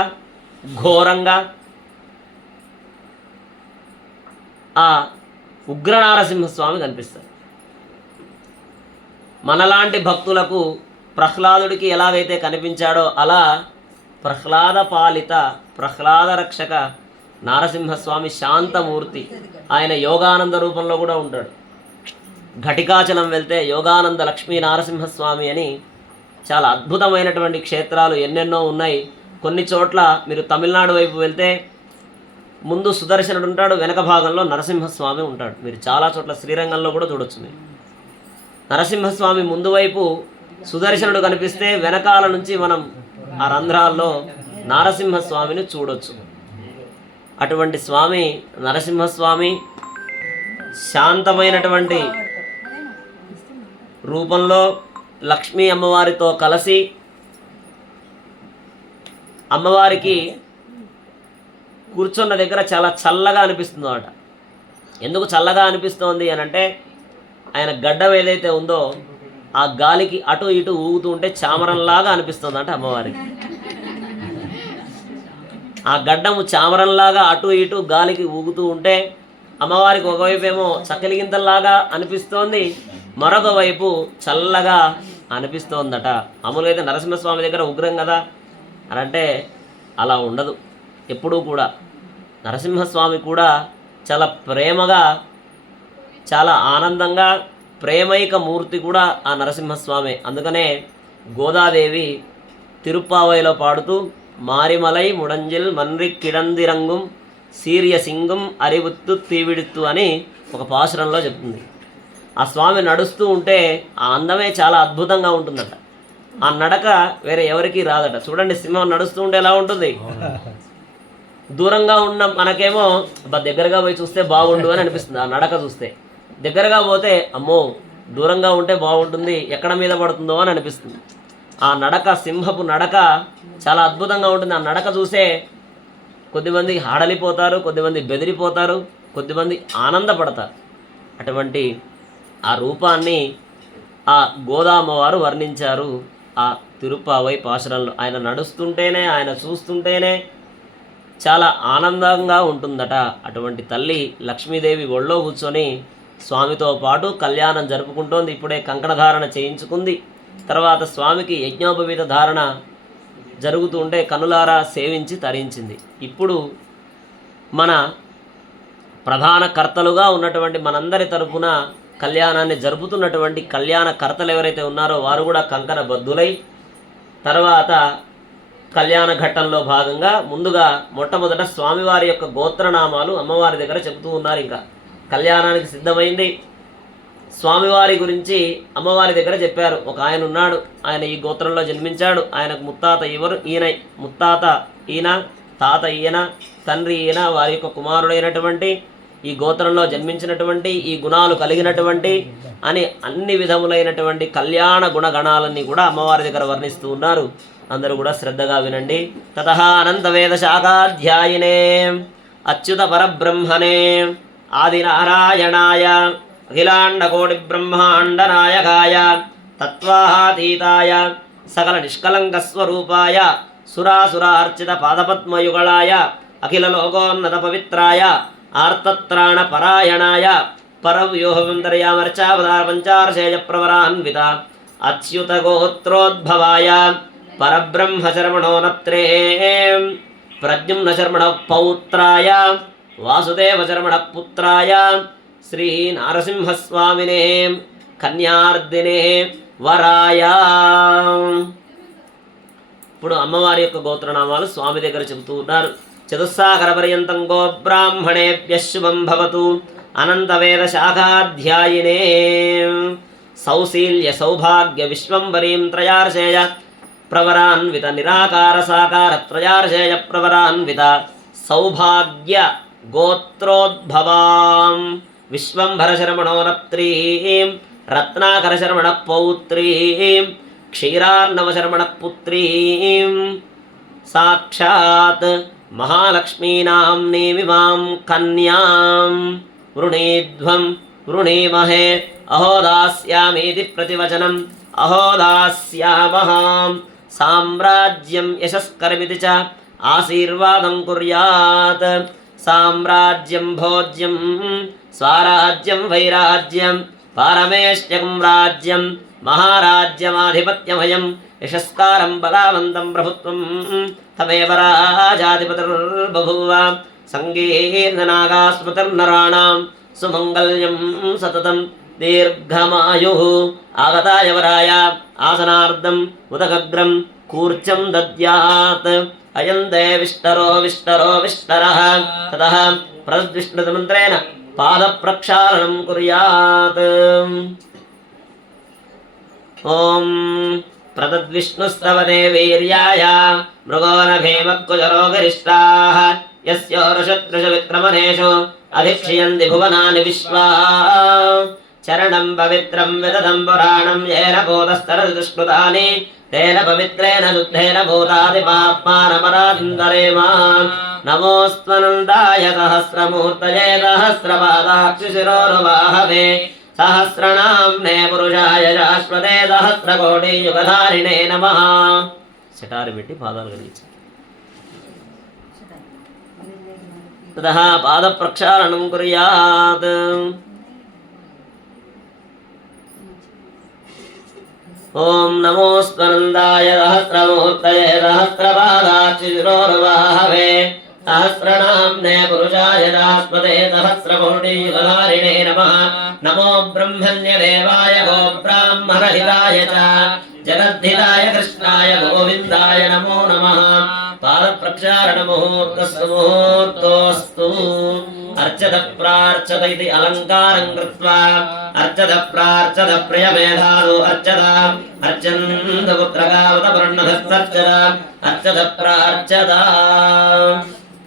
ఘోరంగా ఆ ఉగ్ర నారసింహస్వామి కనిపిస్తాడు. మనలాంటి భక్తులకు ప్రహ్లాదుడికి ఎలాగైతే కనిపించాడో అలా ప్రహ్లాద పాలిత, ప్రహ్లాద రక్షక నారసింహస్వామి శాంతమూర్తి. ఆయన యోగానంద రూపంలో కూడా ఉంటాడు. ఘటికాచలం వెళ్తే యోగానంద లక్ష్మీ నారసింహస్వామి అని చాలా అద్భుతమైనటువంటి క్షేత్రాలు ఎన్నెన్నో ఉన్నాయి. కొన్ని చోట్ల మీరు తమిళనాడు వైపు వెళ్తే ముందు సుదర్శనుడు ఉంటాడు, వెనక భాగంలో నరసింహస్వామి ఉంటాడు. మీరు చాలా చోట్ల శ్రీరంగంలో కూడా చూడొచ్చు. మీరు నరసింహస్వామి ముందు వైపు సుదర్శనుడు కనిపిస్తే వెనకాల నుంచి మనం ఆ రంధ్రాల్లో నారసింహస్వామిని చూడొచ్చు. అటువంటి స్వామి నరసింహస్వామి శాంతమైనటువంటి రూపంలో లక్ష్మీ అమ్మవారితో కలిసి అమ్మవారికి కూర్చున్న దగ్గర చాలా చల్లగా అనిపిస్తుంది అన్నమాట. ఎందుకు చల్లగా అనిపిస్తోంది అని అంటే ఆయన గడ్డం ఏదైతే ఉందో ఆ గాలికి అటు ఇటు ఊగుతూ ఉంటే చామరంలాగా అనిపిస్తుంది అంటే అమ్మవారికి. ఆ గడ్డము చామరంలాగా అటు ఇటు గాలికి ఊగుతూ ఉంటే అమ్మవారికి ఒకవైపు ఏమో చక్కలిగింతల్లాగా అనిపిస్తోంది, మరొక వైపు చల్లగా అనిపిస్తోందట. మామూలుగా అయితే నరసింహస్వామి దగ్గర ఉగ్రం కదా అని అంటే అలా ఉండదు. ఎప్పుడూ కూడా నరసింహస్వామి కూడా చాలా ప్రేమగా, చాలా ఆనందంగా, ప్రేమైక మూర్తి కూడా ఆ నరసింహస్వామి. అందుకనే గోదాదేవి తిరుప్పావైలో పాడుతూ మారిమలై ముడంజిల్ మన్రి కిడందిరంగుం సీర్య సింగం అరివుత్తు తీవిడుత్తు అని ఒక పాసురంలో చెప్తుంది. ఆ స్వామి నడుస్తూ ఉంటే ఆ అందమే చాలా అద్భుతంగా ఉంటుందట. ఆ నడక వేరే ఎవరికీ రాదట. చూడండి, సింహం నడుస్తూ ఉంటే ఎలా ఉంటుంది. దూరంగా ఉన్న మనకేమో దగ్గరగా పోయి చూస్తే బాగుండు అని అనిపిస్తుంది. ఆ నడక చూస్తే దగ్గరగా పోతే అమ్మో దూరంగా ఉంటే బాగుంటుంది, ఎక్కడ మీద పడుతుందో అని అనిపిస్తుంది. ఆ నడక, సింహపు నడక చాలా అద్భుతంగా ఉంటుంది. ఆ నడక చూసే కొద్దిమంది ఆడలిపోతారు, కొద్దిమంది బెదిరిపోతారు, కొద్దిమంది ఆనందపడతారు. అటువంటి ఆ రూపాన్ని ఆ గోదామ్మవారు వర్ణించారు ఆ తిరుప్పావై పాశురంలో. ఆయన నడుస్తుంటేనే, ఆయన చూస్తుంటేనే చాలా ఆనందంగా ఉంటుందట. అటువంటి తల్లి లక్ష్మీదేవి ఒళ్ళో కూర్చొని స్వామితో పాటు కళ్యాణం జరుపుకుంటోంది. ఇప్పుడే కంకణ ధారణ చేయించుకుంది. తర్వాత స్వామికి యజ్ఞోపవీత ధారణ జరుగుతూ ఉంటే కనులారా సేవించి తరించింది. ఇప్పుడు మన ప్రధాన కర్తలుగా ఉన్నటువంటి మనందరి తరపున కళ్యాణాన్ని జరుపుతున్నటువంటి కళ్యాణ కర్తలు ఎవరైతే ఉన్నారో వారు కూడా కంకణ బద్ధులై తర్వాత కళ్యాణ ఘట్టంలో భాగంగా ముందుగా మొట్టమొదట స్వామివారి యొక్క గోత్రనామాలు అమ్మవారి దగ్గర చెబుతూ ఉన్నారు. ఇంకా కళ్యాణానికి సిద్ధమైంది. స్వామివారి గురించి అమ్మవారి దగ్గర చెప్పారు. ఒక ఆయన ఉన్నాడు, ఆయన ఈ గోత్రంలో జన్మించాడు, ఆయనకు ముత్తాత ముత్తాత ఈయన, తాత ఈయన, తండ్రి ఈయన, వారి యొక్క కుమారుడైనటువంటి ఈ గోత్రంలో జన్మించినటువంటి ఈ గుణాలు కలిగినటువంటి అని అన్ని విధములైనటువంటి కళ్యాణ గుణగణాలన్నీ కూడా అమ్మవారి దగ్గర వర్ణిస్తూ ఉన్నారు. అందరూ కూడా శ్రద్ధగా వినండి. తతః అనంత వేద శాఖాధ్యాయినే అచ్యుత పరబ్రహ్మణే ఆదినారాయణాయ అఖిలాండకోటి బ్రహ్మాండ నాయకాయ తత్వాతీతాయ సకల నిష్కలంక స్వరూపాయ సురాసురార్చిత పాదపద్మయుగళాయ అఖిల లోకోన్నత పవిత్రాయ ఆర్తత్రాణపరాయణాయ పరవ్యూహమంతర్యామర్చావతారపంచార్షేయ అచ్యుతగోత్రోద్భవాయ పరబ్రహ్మశర్మణోనప్త్రే ప్రద్యుమ్నశర్మణ పౌత్రాయ వాసుదేవశర్మణ పుత్రాయ శ్రీ నారసింహస్వామినే కన్యార్దినే వరాయ. ఇప్పుడు అమ్మవారి యొక్క గోత్రనామాలు స్వామి దగ్గర చెబుతూ ఉన్నారు. చతుస్సాగర పర్యంతం గో బ్రాహ్మణేభ్యః శుభం భవతు. అనంతవేద శాఖాధ్యాయినే సౌశీల్య సౌభాగ్య విశ్వంబరీం త్రయార్షేయ ప్రవరాన్విత నిరాకార సాకార త్రయార్షేయ ప్రవరాన్విత సౌభాగ్య గోత్రోద్భవాం విశ్వంభరశర్మణోరప్త్రీం రత్నాకరశర్మణ పౌత్రీం క్షీరార్ణవశర్మణ పుత్రీం సాక్షాత్ మహాలక్ష్మీనామ్నీమిమాం కన్యాం వృణీధ్వం వృణీమహే అహోదాస్యామీతి ప్రతివచనం. అహోదాస్యామః సామ్రాజ్యం యశస్కరమితి చ ఆశీర్వాదం కుర్యాత్. సామ్రాజ్యం భోజ్యం స్వరాజ్యం వైరాజ్యం పారమేష్ట్యం రాజ్యం మహారాజ్యమాధిపత్యమయం యశస్కారం బలావంతం ప్రభుత్వం తమేవ రాజాధిపతిర్బభూవ. సంగీర్ణనాగాస్మృతిర్నరాణాం సుమంగళ్యం సతతం దీర్ఘమాయుః. ఆగతాయ వరాయ ఆసనార్ధం ఉదగగ్రం కూర్చం దద్యాత్. అయం తే విష్టరో విష్టరో విష్టరః. తతః ప్రద్విష్ణుమంత్రేణ పాదప్రక్షాళనం కుర్యాత్. ఓం ప్రతద్విష్ణుస్తవదే వీర్యాయ మృగోనభీమక్కుజరో గరిష్టాః యస్యోరుషత్రిష విక్రమణేషు అధిక్షయంతి భువనాని విశ్వా. చరణం పవిత్రం విదధం పురాణం ఏన భూతస్తరతి దుష్కృతాని తేన పవిత్రేణ శుద్ధేన భూతాది పాప్మానమరాధిందరేమ. నమోస్త్వనందాయ సహస్రమూర్తయే సహస్రపాదాక్షిశిరోరువాహవే సహస్రనామ్నే పురుషాయ శాశ్వతే సహస్రకోటియుగధారిణే నమః. శటారి పెట్టి పాదాలు కలిగించారు. తతః పాదప్రక్షాళనం కుర్యాత్. ఓం నమోస్త్వనందాయ సహస్రమూర్తయే సహస్రపాదాక్షిశిరోరువాహవే సహస్రనామ్నే పురుషాయ శాశ్వతే సహస్రకోటియుగధారిణే నమః. నమో బ్రహ్మణ్యదేవాయ గో బ్రాహ్మణహితాయ చ జగద్ధితాయ కృష్ణాయ గోవిందాయ నమో నమః. పాదప్రక్షాళన ముహూర్తస్తు ముహూర్తోస్తు. అర్చత ప్రార్చత ఇది అలంకారం కృత్వా అర్చత ప్రార్చత ప్రియమేధాను అర్చత అర్చంత పుత్రకావత వర్ణధర్చత అర్చత ప్రార్చత.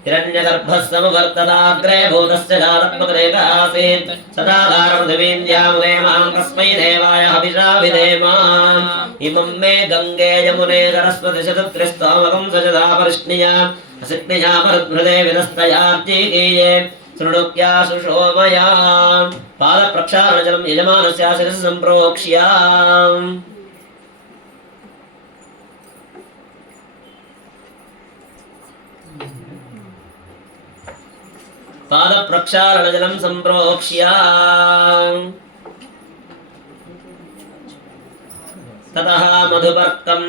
హిరణ్యగర్భస్సమువర్తదాగ్రే భూతస్య జాతపత్రేక ఆసీత్ సదాధార పృథివీంద్యాముదేమాం కస్మై దేవాయ హవిషా విధేమ. ఇమం మే గంగే యమునే సరస్వతి శతత్రిస్తోమకం సజదా పరిష్ణియా అసిక్నియా పరుద్భృదే వినస్తయార్జీయే శృణుక్యాసు శోమయా. పాదప్రక్షాళనజలం యజమానస్య శిరసి సంప్రోక్ష్య. పాదప్రక్షాళనజలం సంప్రోక్ష్య. తతః మధుపర్కం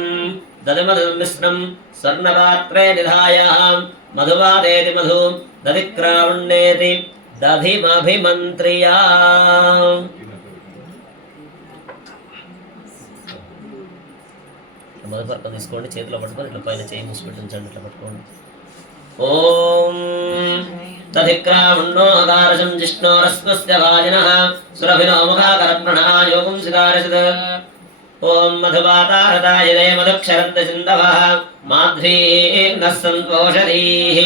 దధిమధుమిశ్రం స్వర్ణపాత్రే నిధాయ మధువాదేతి మధు దధిక్రావణ్యేతి దధిమభిమంత్రియా. మధుపర్కం తీసుకోండి, చేతిలో పట్టుకొని ఇట్లా పైన చేయి మూసి పెట్టించండి, ఇట్లా పట్టుకోండి. ఓం దధిక్రావణ్ణో అకారశం జిష్ణోరస్వస్య వాజినః సురభినో ముఖాకరప్రణాయోగం సిదారసిద్. ఓం మధువాతారదాయ దే మధుక్షరంత సింధవః మాధ్వీర్నః సంతోషదీః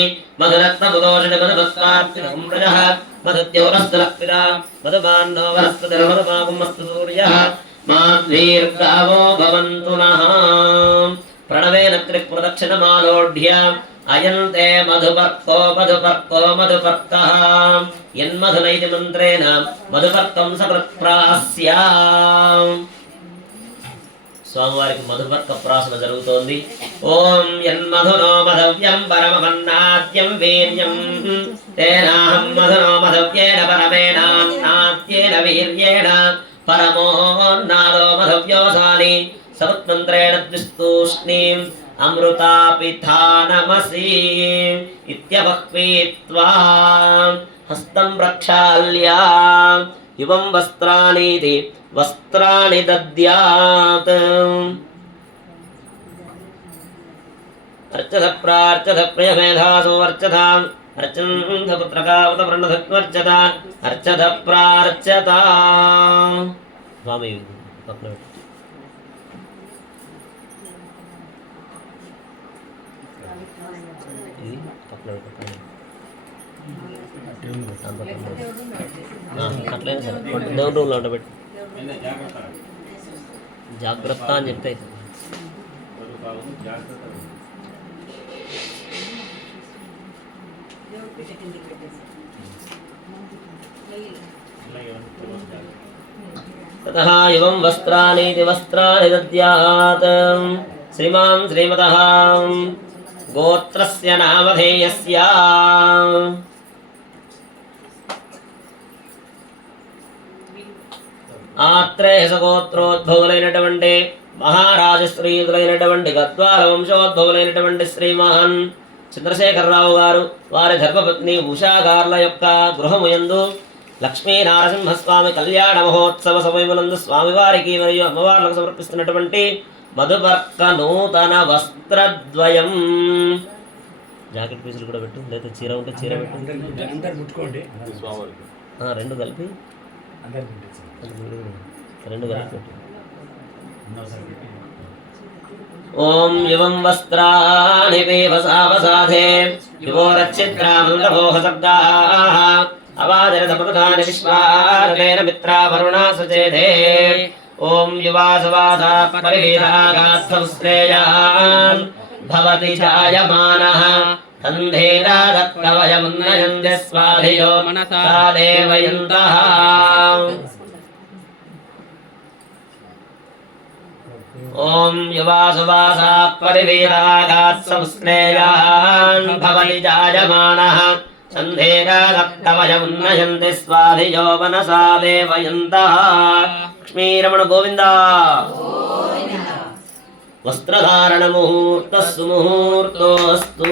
మధురత్నముదోషణ మధుమత్వార్తినః మధుద్యోరస్తు లక్ష్మిదా మధుమాన్నో వనస్పతిర్మధుమాగుమస్తు సూర్యః మాధ్వీర్గావో భవంతు నః. ప్రణవేన త్రిప్రదక్షిణమాలోఢ్య అయంతే మధుపర్కో మధుపర్కో మధుపర్కః. యన్మధునైతి మంత్రేణ మధుపర్కం సకృత్ప్రాస్య. స్వామివారికి మధుపర్క ప్రాసన జరుగుతోంది. ఓం యన్మధునో మధవ్యం పరమమన్నాద్యం వీర్యం తేనాహం మధునో మధవ్యేన పరమేణాన్నాద్యేన వీర్యేణ పరమోన్నాదో మధవ్యోసాని సముత్మంత్రేణ ద్విస్తూష్ణీం అమృతాపిథానమసి ఇత్యవహ్వీత్వా హస్తం ప్రక్షాళ్య ఇవం వస్త్రాణీతి వస్త్రాణి దద్యాత్. అర్చత ప్రార్చత ప్రియమేధాసు వర్చత అర్చంత పుత్రకావత ప్రణధత్వర్చత అర్చత ప్రార్చత. స్వామి పక్కన పెట్టు. ఇది పక్కన పెట్టు. అట్లయినా సరే దేవుని రూమ్లో ఉండబెట్టు. జాగ్రత్త అని చెప్తే తతః ఇవం వస్త్రాణీతి వస్త్రాణి దద్యాత్. శ్రీమాన్ శ్రీమతః గోత్రస్య నామధేయస్య ఆత్రేయసగోత్రోద్భవులైనటువంటి మహారాజశ్రీయులైనటువంటి గద్వాల వంశోద్భవులైనటువంటి శ్రీమహన్ చంద్రశేఖరరావు గారు వారి ధర్మపత్ని ఉషాగార్ల యొక్క గృహముయందు లక్ష్మీనారసింహస్వామి కళ్యాణ మహోత్సవ సమయమునందు స్వామివారికి మరియు అమ్మవార్లకు సమర్పిస్తున్నటువంటి మధుపర్క నూతన వస్త్రద్వయం. జాకెట్ పీసులు కూడా పెట్టు, లేదా చీర ఉంటే చీర పెట్టు. రెండు కలిపి రెండు కలిపి పెట్టు. ఓం యువం వస్త్రాణి వసావసాధే యువోరచ్చిద్రామండభోహ శబ్దాః అవాదరథపదధాని విశ్వారదేన మిత్రా వరుణా సచేదే. ఓం యువాసవాసా పరివీరాగాత్సంశ్రేయాన్ భవతి జాయమానః తంధేరాదత్తవయమున్నయంద్య స్వాధియో మనసా దేవయంతః. ఓం యువాసువాసా పరివీరాగాత్సంశ్రేయాన్ భవతి జాయమానః తంధేరాదత్తవయమున్నయంద్య స్వాధియో మనసా దేవయంతః. లక్ష్మీరమణ గోవింద. వస్త్రధారణ ముహూర్తస్సు ముహూర్తోస్తు.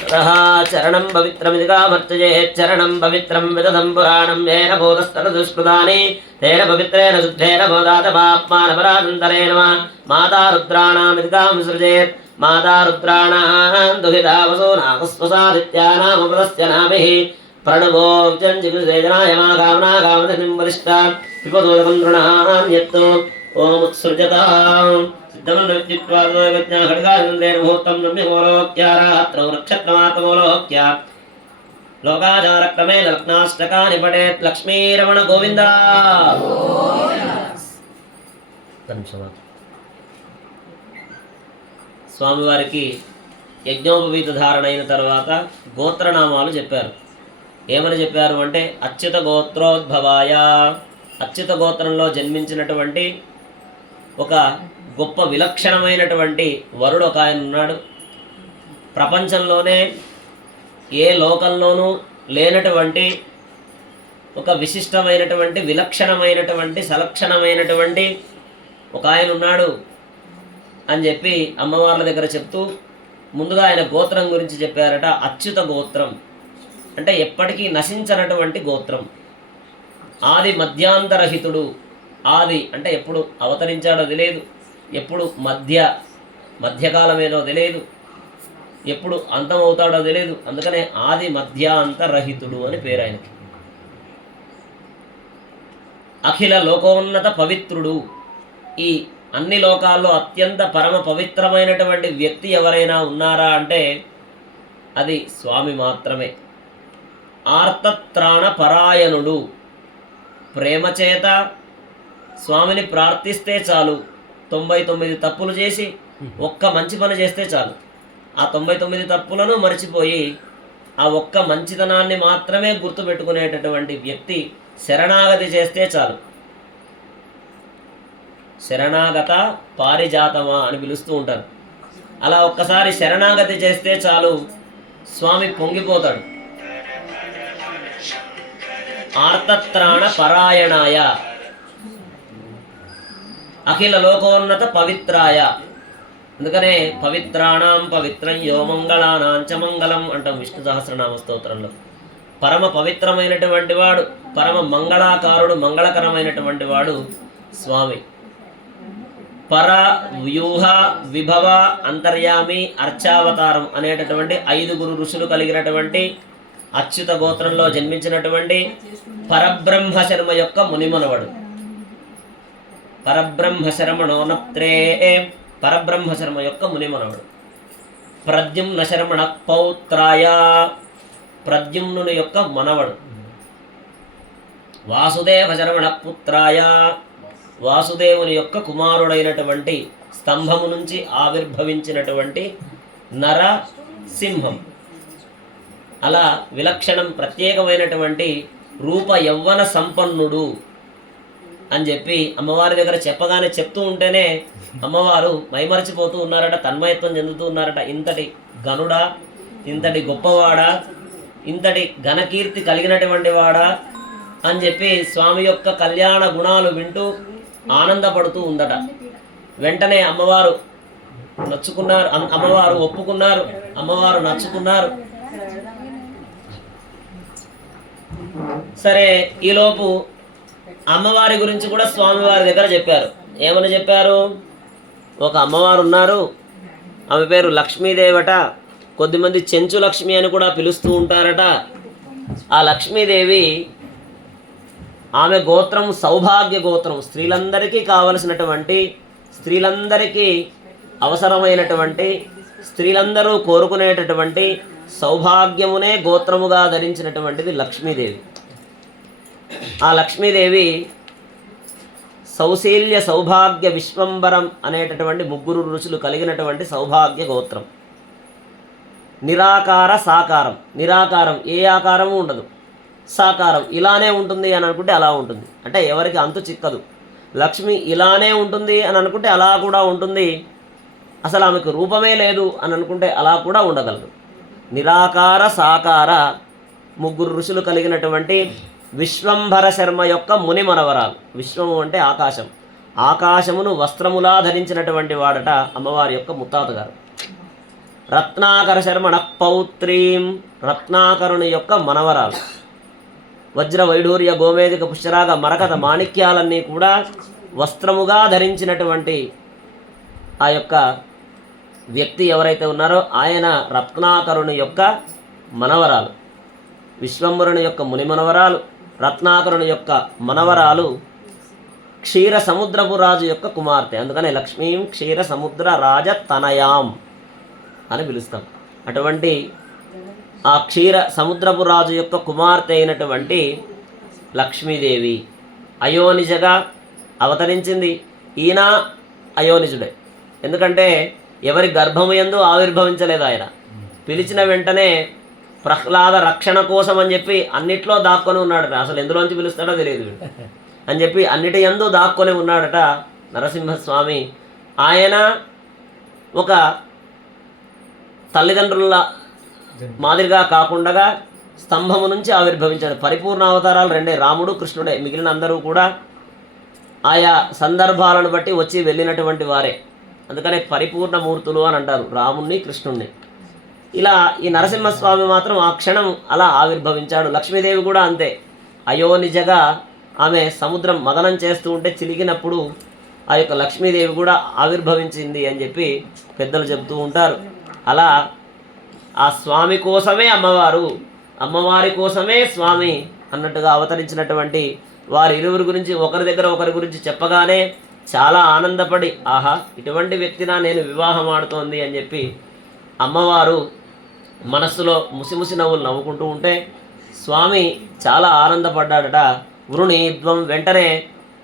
తతః చరణం పవిత్రమితి కామర్చయేచ్చరణం పవిత్రం విదధం పురాణం ఏన భూతస్తరదుష్కృతాని తేన పవిత్రేణ శుద్ధేన భూతాతమాత్మానపరాదంతరేణ మాతా రుద్రాణామితి కాం సృజేత్. మాతా రుద్రాణాం దుహితా వసూనామస్వసాదిత్యానామపదస్య నాభిః ప్రణవో విచంజిగుజేజనాయ మా కామనా కామధనిం వరిష్ఠా విపదోదకం తృణాన్యత్తు. ఓం ఉత్సృజతాం సిద్ధమన్విత్వాదోవిజ్ఞా ఖడ్గానందేన ముహూర్తం నమ్యమోలోక్యారాత్రౌ నక్షత్రమాత్మోలోక్య లోకాచారక్రమేణ రత్నాష్టకాని పఠేత్. లక్ష్మీరమణ గోవింద. స్వామివారికి యజ్ఞోపవీత ధారణ అయిన తర్వాత గోత్రనామాలు చెప్పారు. ఏమని చెప్పారు అంటే అచ్యుత గోత్రోద్భవాయ, అచ్యుత గోత్రంలో జన్మించినటువంటి ఒక గొప్ప విలక్షణమైనటువంటి వరుడు ఒక ఆయన ఉన్నాడు. ప్రపంచంలోనే ఏ లోకంలోనూ లేనటువంటి ఒక విశిష్టమైనటువంటి విలక్షణమైనటువంటి సలక్షణమైనటువంటి ఒక ఆయన ఉన్నాడు అని చెప్పి అమ్మవార్ల దగ్గర చెప్తూ ముందుగా ఆయన గోత్రం గురించి చెప్పారట. అచ్యుత గోత్రం అంటే ఎప్పటికీ నశించనటువంటి గోత్రం. ఆది మధ్యాంతరహితుడు. ఆది అంటే ఎప్పుడు అవతరించాడో తెలియదు, ఎప్పుడు మధ్యకాలమేదో తెలియదు, ఎప్పుడు అంతమవుతాడో తెలియదు. అందుకనే ఆది మధ్యాంతరహితుడు అని పేరు ఆయనకి. అఖిల లోకోన్నత పవిత్రుడు. ఈ అన్ని లోకాల్లో అత్యంత పరమ పవిత్రమైనటువంటి వ్యక్తి ఎవరైనా ఉన్నారా అంటే అది స్వామి మాత్రమే. ఆర్తత్రాణ పరాయణుడు. ప్రేమ చేత స్వామిని ప్రార్థిస్తే చాలు. 99 తప్పులు చేసి ఒక్క మంచి పని చేస్తే చాలు. ఆ 99 తప్పులను మర్చిపోయి ఆ ఒక్క మంచితనాన్ని మాత్రమే గుర్తుపెట్టుకునేటటువంటి వ్యక్తి శరణాగతి చేస్తే చాలు. శరణాగత పారిజాతమా అని పిలుస్తూ ఉంటారు. అలా ఒక్కసారి శరణాగతి చేస్తే చాలు స్వామి పొంగిపోతాడు. ఆర్తత్రాణ పరాయణాయ అఖిల లోకోన్నత పవిత్రాయ. అందుకనే పవిత్రాణం పవిత్రం యో మంగళానాంచ మంగళం అంటాం విష్ణు సహస్రనామ స్తోత్రంలో. పరమ పవిత్రమైనటువంటి వాడు, పరమ మంగళాకారుడు, మంగళకరమైనటువంటి వాడు స్వామి. పర వ్యూహ విభవ అంతర్యామి అర్చావతారం అనేటటువంటి 5 ఋషులు కలిగినటువంటి అచ్యుత గోత్రంలో జన్మించినటువంటి పరబ్రహ్మ శర్మ యొక్క మునిమనవడు. పరబ్రహ్మ శరమణోనప్త్రే పరబ్రహ్మ శర్మ యొక్క మునిమనవడు. ప్రద్యుమ్న శర్మణ పౌత్రాయ ప్రద్యుమ్నుని యొక్క మనవడు. వాసుదేవ శరమణ పుత్రాయ వాసుదేవుని యొక్క కుమారుడైనటువంటి స్తంభము నుంచి ఆవిర్భవించినటువంటి నరసింహం. అలా విలక్షణం ప్రత్యేకమైనటువంటి రూప యవ్వన సంపన్నుడు అని చెప్పి అమ్మవారి దగ్గర చెప్పగానే చెప్తూ ఉంటేనే అమ్మవారు మైమరచిపోతూ ఉన్నారట, తన్మయత్వం చెందుతూ ఉన్నారట. ఇంతటి గనుడా, ఇంతటి గొప్పవాడా, ఇంతటి ఘనకీర్తి కలిగినటువంటి వాడా అని చెప్పి స్వామి యొక్క కళ్యాణ గుణాలు వింటూ ఆనందపడుతూ ఉందట. వెంటనే అమ్మవారు నచ్చుకున్నారు, అమ్మవారు ఒప్పుకున్నారు, అమ్మవారు నచ్చుకున్నారు. సరే, ఈలోపు అమ్మవారి గురించి కూడా స్వామివారి దగ్గర చెప్పారు. ఏమని చెప్పారు? ఒక అమ్మవారు ఉన్నారు, ఆమె పేరు లక్ష్మీదేవట. కొద్దిమంది చెంచు లక్ష్మి అని కూడా పిలుస్తూ ఉంటారట. ఆ లక్ష్మీదేవి, ఆమె గోత్రం సౌభాగ్య గోత్రం. స్త్రీలందరికీ కావలసినటువంటి, స్త్రీలందరికీ అవసరమైనటువంటి, స్త్రీలందరూ కోరుకునేటటువంటి సౌభాగ్యమునే గోత్రముగా ధరించినటువంటిది లక్ష్మీదేవి. ఆ లక్ష్మీదేవి సౌశీల్య సౌభాగ్య విశ్వంబరం అనేటటువంటి 3 ఋషులు కలిగినటువంటి సౌభాగ్య గోత్రం. నిరాకార సాకారం. నిరాకారం ఏ ఆకారము ఉండదు, సాకారం ఇలానే ఉంటుంది అని అనుకుంటే అలా ఉంటుంది. అంటే ఎవరికి అంతు చిక్కదు. లక్ష్మి ఇలానే ఉంటుంది అని అనుకుంటే అలా కూడా ఉంటుంది. అసలు ఆమెకు రూపమే లేదు అని అనుకుంటే అలా కూడా ఉండగలదు. నిరాకార సాకార 3 ఋషులు కలిగినటువంటి విశ్వంభర శర్మ యొక్క ముని మనవరాలు. విశ్వము అంటే ఆకాశం. ఆకాశమును వస్త్రములా ధరించినటువంటి వాడట అమ్మవారి యొక్క ముత్తాత గారు. రత్నాకర శర్మణ పౌత్రీం రత్నాకరుని యొక్క మనవరాలు. వజ్ర వైఢూర్య గోమేధిక పుష్యరాగ మరకత మాణిక్యాలన్నీ కూడా వస్త్రముగా ధరించినటువంటి ఆ యొక్క వ్యక్తి ఎవరైతే ఉన్నారో ఆయన రత్నాకరుని యొక్క మనవరాలు. విశ్వంబరుని యొక్క ముని మనవరాలు, రత్నాకరుని యొక్క మనవరాలు క్షీర సముద్రపు రాజు యొక్క కుమార్తె. అందుకనే లక్ష్మీం క్షీర సముద్ర రాజ తనయాం అని పిలుస్తాం. అటువంటి ఆ క్షీర సముద్రపు రాజు యొక్క కుమార్తె అయినటువంటి లక్ష్మీదేవి అయోనిజగా అవతరించింది. ఈయన అయోనిజుడే. ఎందుకంటే ఎవరి గర్భము యందు ఆవిర్భవించలేదు ఆయన. పిలిచిన వెంటనే ప్రహ్లాద రక్షణ కోసం అని చెప్పి అన్నిట్లో దాక్కొని ఉన్నాడట. అసలు ఎందులోంచి పిలుస్తాడో తెలియదు అని చెప్పి అన్నిటి యందు దాక్కొని ఉన్నాడట నరసింహస్వామి. ఆయన ఒక తల్లిదండ్రుల మాదిరిగా కాకుండా స్తంభము నుంచి ఆవిర్భవించాడు. పరిపూర్ణ అవతారాలు 2, రాముడు కృష్ణుడే. మిగిలిన అందరూ కూడా ఆయా సందర్భాలను బట్టి వచ్చి వెళ్ళినటువంటి వారే. అందుకనే పరిపూర్ణ మూర్తులు అని అంటారు రాముణ్ణి, కృష్ణుణ్ణి. ఇలా ఈ నరసింహస్వామి మాత్రం ఆ క్షణం అలా ఆవిర్భవించాడు. లక్ష్మీదేవి కూడా అంతే. అయోనిజగా ఆమె సముద్రం మదనం చేస్తూ ఉంటే చిలికినప్పుడు ఆ యొక్క లక్ష్మీదేవి కూడా ఆవిర్భవించింది అని చెప్పి పెద్దలు చెబుతూ ఉంటారు. అలా ఆ స్వామి కోసమే అమ్మవారు, అమ్మవారి కోసమే స్వామి అన్నట్టుగా అవతరించినటువంటి వారి ఇరువురి గురించి ఒకరి దగ్గర ఒకరి గురించి చెప్పగానే చాలా ఆనందపడి, ఆహా ఇటువంటి వ్యక్తినా నేను వివాహం ఆడుతోంది అని చెప్పి అమ్మవారు మనస్సులో ముసిముసి నవ్వులు నవ్వుకుంటూ ఉంటే స్వామి చాలా ఆనందపడ్డాడట. వృణీద్వం వెంటనే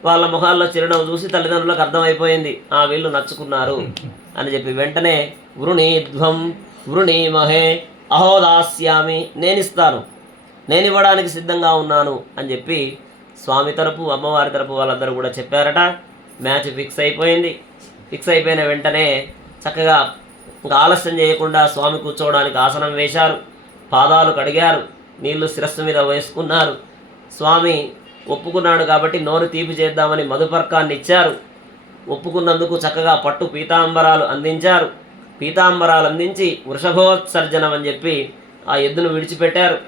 వాళ్ళ ముఖాల్లో చిరునవ్వు చూసి తల్లిదండ్రులకు అర్థమైపోయింది, వీళ్ళు నచ్చుకున్నారు అని చెప్పి వెంటనే వృణీద్వం వృణీమహే అహోదాస్యామి, నేనిస్తాను, నేను ఇవ్వడానికి సిద్ధంగా ఉన్నాను అని చెప్పి స్వామి తరపు అమ్మవారి తరపు వాళ్ళందరూ కూడా చెప్పారట. మ్యాచ్ ఫిక్స్ అయిపోయింది. ఫిక్స్ అయిపోయిన వెంటనే చక్కగా ఇంకా ఆలస్యం చేయకుండా స్వామి కూర్చోవడానికి ఆసనం వేశారు, పాదాలు కడిగారు, నీళ్లు శిరస్సు మీద వేసుకున్నారు. స్వామి ఒప్పుకున్నాడు కాబట్టి నోరు తీపి చేద్దామని మధుపర్కాన్ని ఇచ్చారు. ఒప్పుకున్నందుకు చక్కగా పట్టు పీతాంబరాలు అందించారు. పీతాంబరాలు అందించి వృషభోత్సర్జనం అని చెప్పి ఆ ఎద్దును విడిచిపెట్టారు.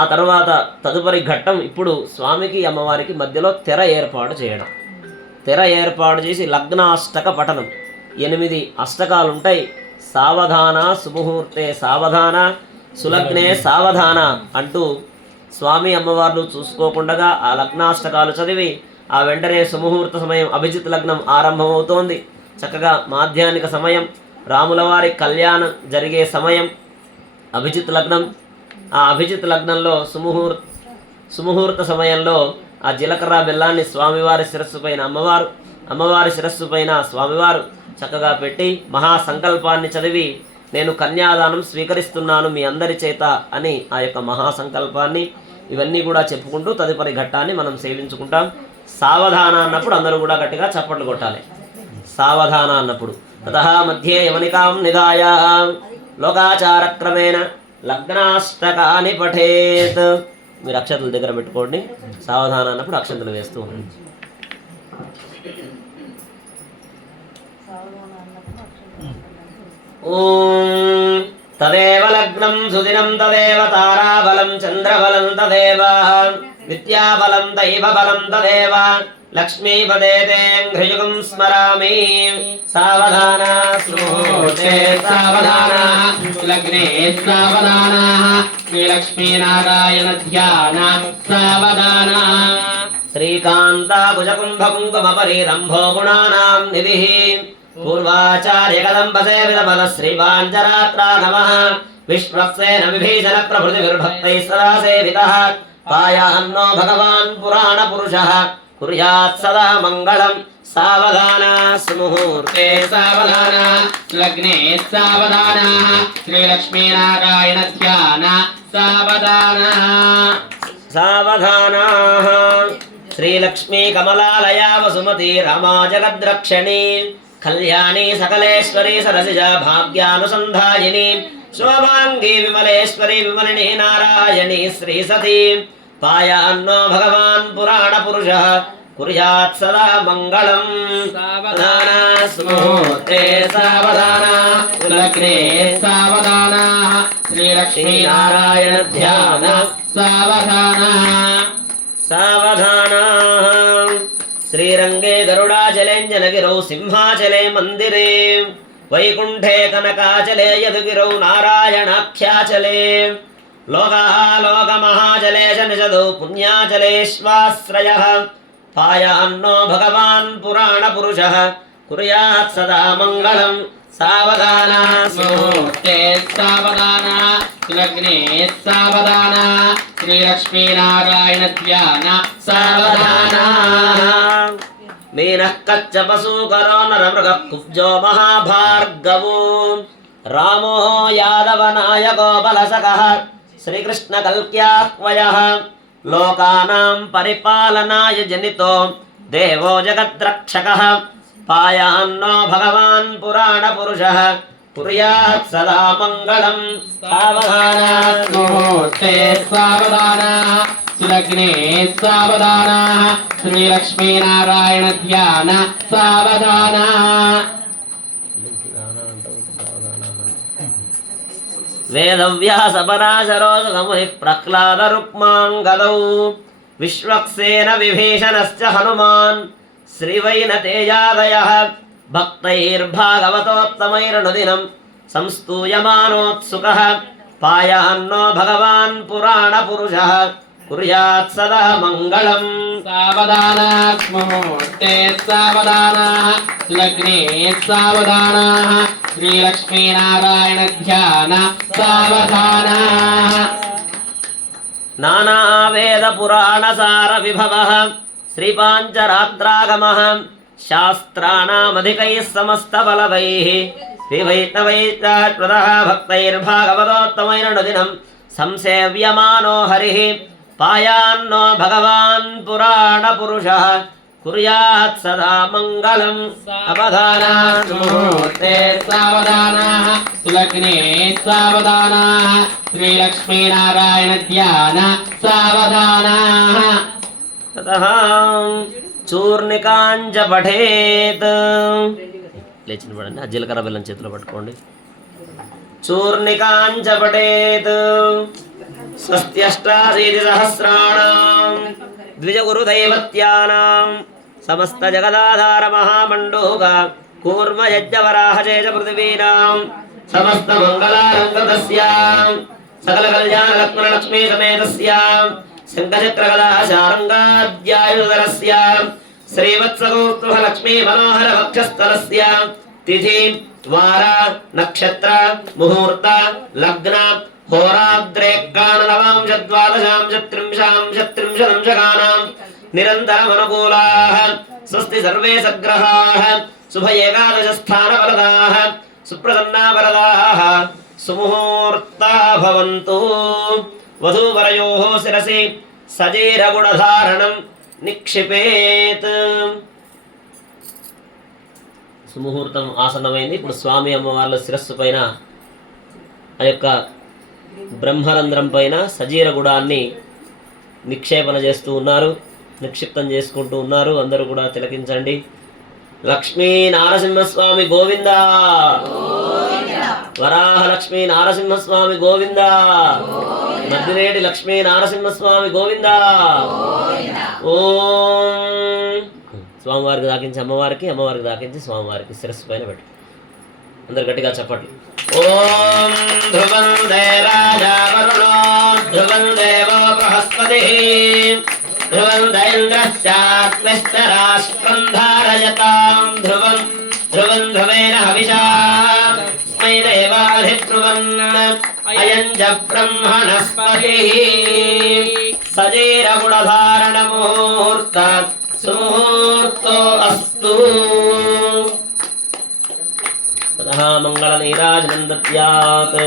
ఆ తర్వాత తదుపరి ఘట్టం ఇప్పుడు స్వామికి అమ్మవారికి మధ్యలో తెర ఏర్పాటు చేయడం. తెర ఏర్పాటు చేసి లగ్నాష్టక పఠనం, 8 అష్టకాలు ఉంటాయి. సావధాన, సుముహూర్తే సావధాన, సులగ్నే సావధాన అంటూ స్వామి అమ్మవార్లు చూసుకోకుండా ఆ లగ్నాష్టకాలు చదివి ఆ వెంటనే సుముహూర్త సమయం అభిజిత్ లగ్నం ఆరంభమవుతోంది. చక్కగా మాధ్యాహ్నిక సమయం, రాముల వారి కళ్యాణం జరిగే సమయం అభిజిత్ లగ్నం. ఆ అభిజిత్ లగ్నంలో సుముహూర్త సమయంలో ఆ జీలకర్ర బెల్లాన్ని స్వామివారి శిరస్సు పైన అమ్మవారి శిరస్సు పైన స్వామివారు చక్కగా పెట్టి మహాసంకల్పాన్ని చదివి నేను కన్యాదానం స్వీకరిస్తున్నాను మీ అందరి చేత అని ఆ యొక్క మహాసంకల్పాన్ని ఇవన్నీ కూడా చెప్పుకుంటూ తదుపరి ఘట్టాన్ని మనం సేవించుకుంటాం. సావధాన అన్నప్పుడు అందరూ కూడా గట్టిగా చప్పట్లు కొట్టాలి. సావధాన అన్నప్పుడు తతః మధ్యే యమనికాం నిదాయ లోకాచారక్రమేణ లగ్నాష్టకాని పఠేత్. మీరు అక్షతల దగ్గర పెట్టుకోండి. సావధాన అన్నప్పుడు అక్షతలు వేస్తూ ఉండండి. ఓం తదేవ లగ్నం సుదినం తదేవ తారాబలం చంద్రబలం తదేవ విద్యాబలం దైవబలం తదేవ లక్ష్మీపదే ఘ్రియుగం స్మరామి. సావధాన శ్రోతే సావధాన లగ్నే సావధాన శ్రీలక్ష్మీనారాయణ ధ్యాన సావధాన. శ్రీకాంతాకుజకుంభకుంకుమపరిరంభో గుణానాం నిధిః పూర్వాచార్యకదంబసేవితపద శ్రీవాంజరాత్రా నమః. విశ్వక్సేన విభీషణ ప్రభృతిర్భక్తైः సదా సేవితः పాయాన్నో భగవాన్ పురాణ పురుషः కుర్యాత్ సదా మంగళం. సావధాన సుముహూర్తే సావధాన లగ్నే సావధాన శ్రీలక్ష్మీనారాయణ ధ్యాన సావధాన. సావధానా శ్రీలక్ష్మీ కమలాలయా వసుమతి రమా జగద్రక్షణి కళ్యాణి సకలేశ్వరి సరసిజ భాగ్యానుసంధాయిని శోభాంగి విమలేశ్వరి విమలిని నారాయణి శ్రీ సతీ పాయాన్నో భగవాన్ పురాణ పురుషః కుర్యాత్ సదా మంగళం. సావధాన సుముహూర్తే సావధాన లగ్నే సావధాన శ్రీలక్ష్మీనారాయణ ధ్యాన సావధాన. సావధానా శ్రీరంగే గరుడాచలేంజనగిరౌ సింహాచలే మందిరే వైకుంఠే కనకాచలే యదుగిరౌ నారాయణాఖ్యాచలే లోకః లోకమహాచలే చ నిషదౌ పుణ్యాచలేష్వాశ్రయః పాయాన్నో భగవాన్ పురాణ పురుషః కుర్యాత్ సదా మంగళం. సావధాన సుముహూర్తే సావధాన లగ్నే సావధాన శ్రీలక్ష్మీనారాయణ ధ్యాన సావధాన. మీనః కచ్చపశూకరో నరమృగः కుబ్జో మహాభార్గవో రామో యాదవనాయకో బలసకః శ్రీకృష్ణకల్క్యాహ్వయః లోకానాం పరిపాలనాయ జనితో దేవో జగద్రక్షకः పాయాన్నో భగవాన్ పురాణ పురుషః కుర్యాత్ సదా మంగళం. సావధాన ముహూర్తే సావధాన లగ్నే సావధాన శ్రీలక్ష్మీనారాయణ ధ్యాన సావధాన. వేదవ్యాస పరాశరో సుమునిః ప్రహ్లాద రుక్మాంగదౌ విశ్వక్సేన విభీషణశ్చ హనుమాన్ శ్రీవైనతేజాదయః భక్తైర్భాగవతోత్తమైరనుదినం సంస్తూయమానోత్సుకः పాయాన్నో భగవాన్ పురాణ పురుషः కుర్యాత్ సదా మంగళం. సావధాన ముహూర్తే సావధాన లగ్నే సావధాన శ్రీలక్ష్మీనారాయణ ధ్యాన సావధాన. నానావేద పురాణ సార విభవః శ్రీపాంచరాత్రాగమః శాస్త్రాణామధికైః సమస్తబలవైః వివైతవైత్యాత్మదః భక్తైర్భాగవతోత్తమైరనుదినం సంసేవ్యమానో హరిః పాయాన్నో భగవాన్ పురాణ పురుషः కుర్యాత్ సదా మంగళం అవధానాత్ ముహూర్తే సావధానాః సులగ్నే సావధానాః శ్రీలక్ష్మీనారాయణ ధ్యాన సావధానాః తతః చూర్ణికాంచ పఠేత్. లేచిన పడండి, ఆ జీలకర్ర బెల్లం చేతిలో పట్టుకోండి. చూర్ణికాంచ పఠేత్. స్వస్త్యష్టాశీతి సహస్రాణాం ద్విజగురుదైవత్యానాం సమస్త జగదాధార మహామండోగ కూర్మ యజ్ఞవరాహచేజ పృథివీనాం సమస్త మంగళాలంకృతస్యాం సకల కళ్యాణ లక్ష్మణ లక్ష్మీ సమేతస్యాం శంఖచక్రగదాశారంగాద్యాయుధరస్యాం శ్రీవత్సగోత్రుహ లక్ష్మీ మనోహర వక్షస్థలస్యాం తిథి వార నక్షత్ర ముహూర్త లగ్న హోరాద్రే కాననవాంశ ద్వాదశాంశ త్రింశాంశ త్రింశదంశకానాం నిరంతరమనుకూలాః స్వస్తి సర్వే సగ్రహాః శుభ ఏకాదశస్థానవరదాః సుప్రసన్నావరదాః సుముహూర్తా భవంతు. వధూవరయోః శిరసి సజీరగుణధారణం నిక్షిపేత్. సుముహూర్తం ఆసన్నమైంది. ఇప్పుడు స్వామి అమ్మవార్ల శిరస్సు పైన ఆ యొక్క బ్రహ్మరంధ్రం పైన సజీర గుడాన్ని నిక్షేపణ చేస్తూ ఉన్నారు, నిక్షిప్తం చేసుకుంటూ ఉన్నారు. అందరూ కూడా తిలకించండి. లక్ష్మీ నారసింహస్వామి గోవింద, వరాహ లక్ష్మీ నారసింహస్వామి గోవింద, మద్దిరేటి లక్ష్మీ నారసింహస్వామి గోవింద. ఓం. స్వామివారికి దాకించి అమ్మవారికి, అమ్మవారికి దాకించి స్వామివారికి శిరస్సు పైన పెట్టు. అందరు గట్టిగా చెప్పట్లు. ఓం ధ్రువం దేరాజా వరుణో ధ్రువం దేవో బృహస్పతిః ధ్రువం దైంద్రశ్చాగ్నిశ్చ రాష్ట్రం ధారయతాం ధ్రువం ధ్రువం ధ్రువేణ హవిషా స్మై దేవాధిధ్రువం అయం చ బ్రహ్మణస్పతిః సజీరగుణధారణ ముహూర్త సుముహూర్తో అస్తు. తతః మంగళ నీరాజనం దద్యాత్.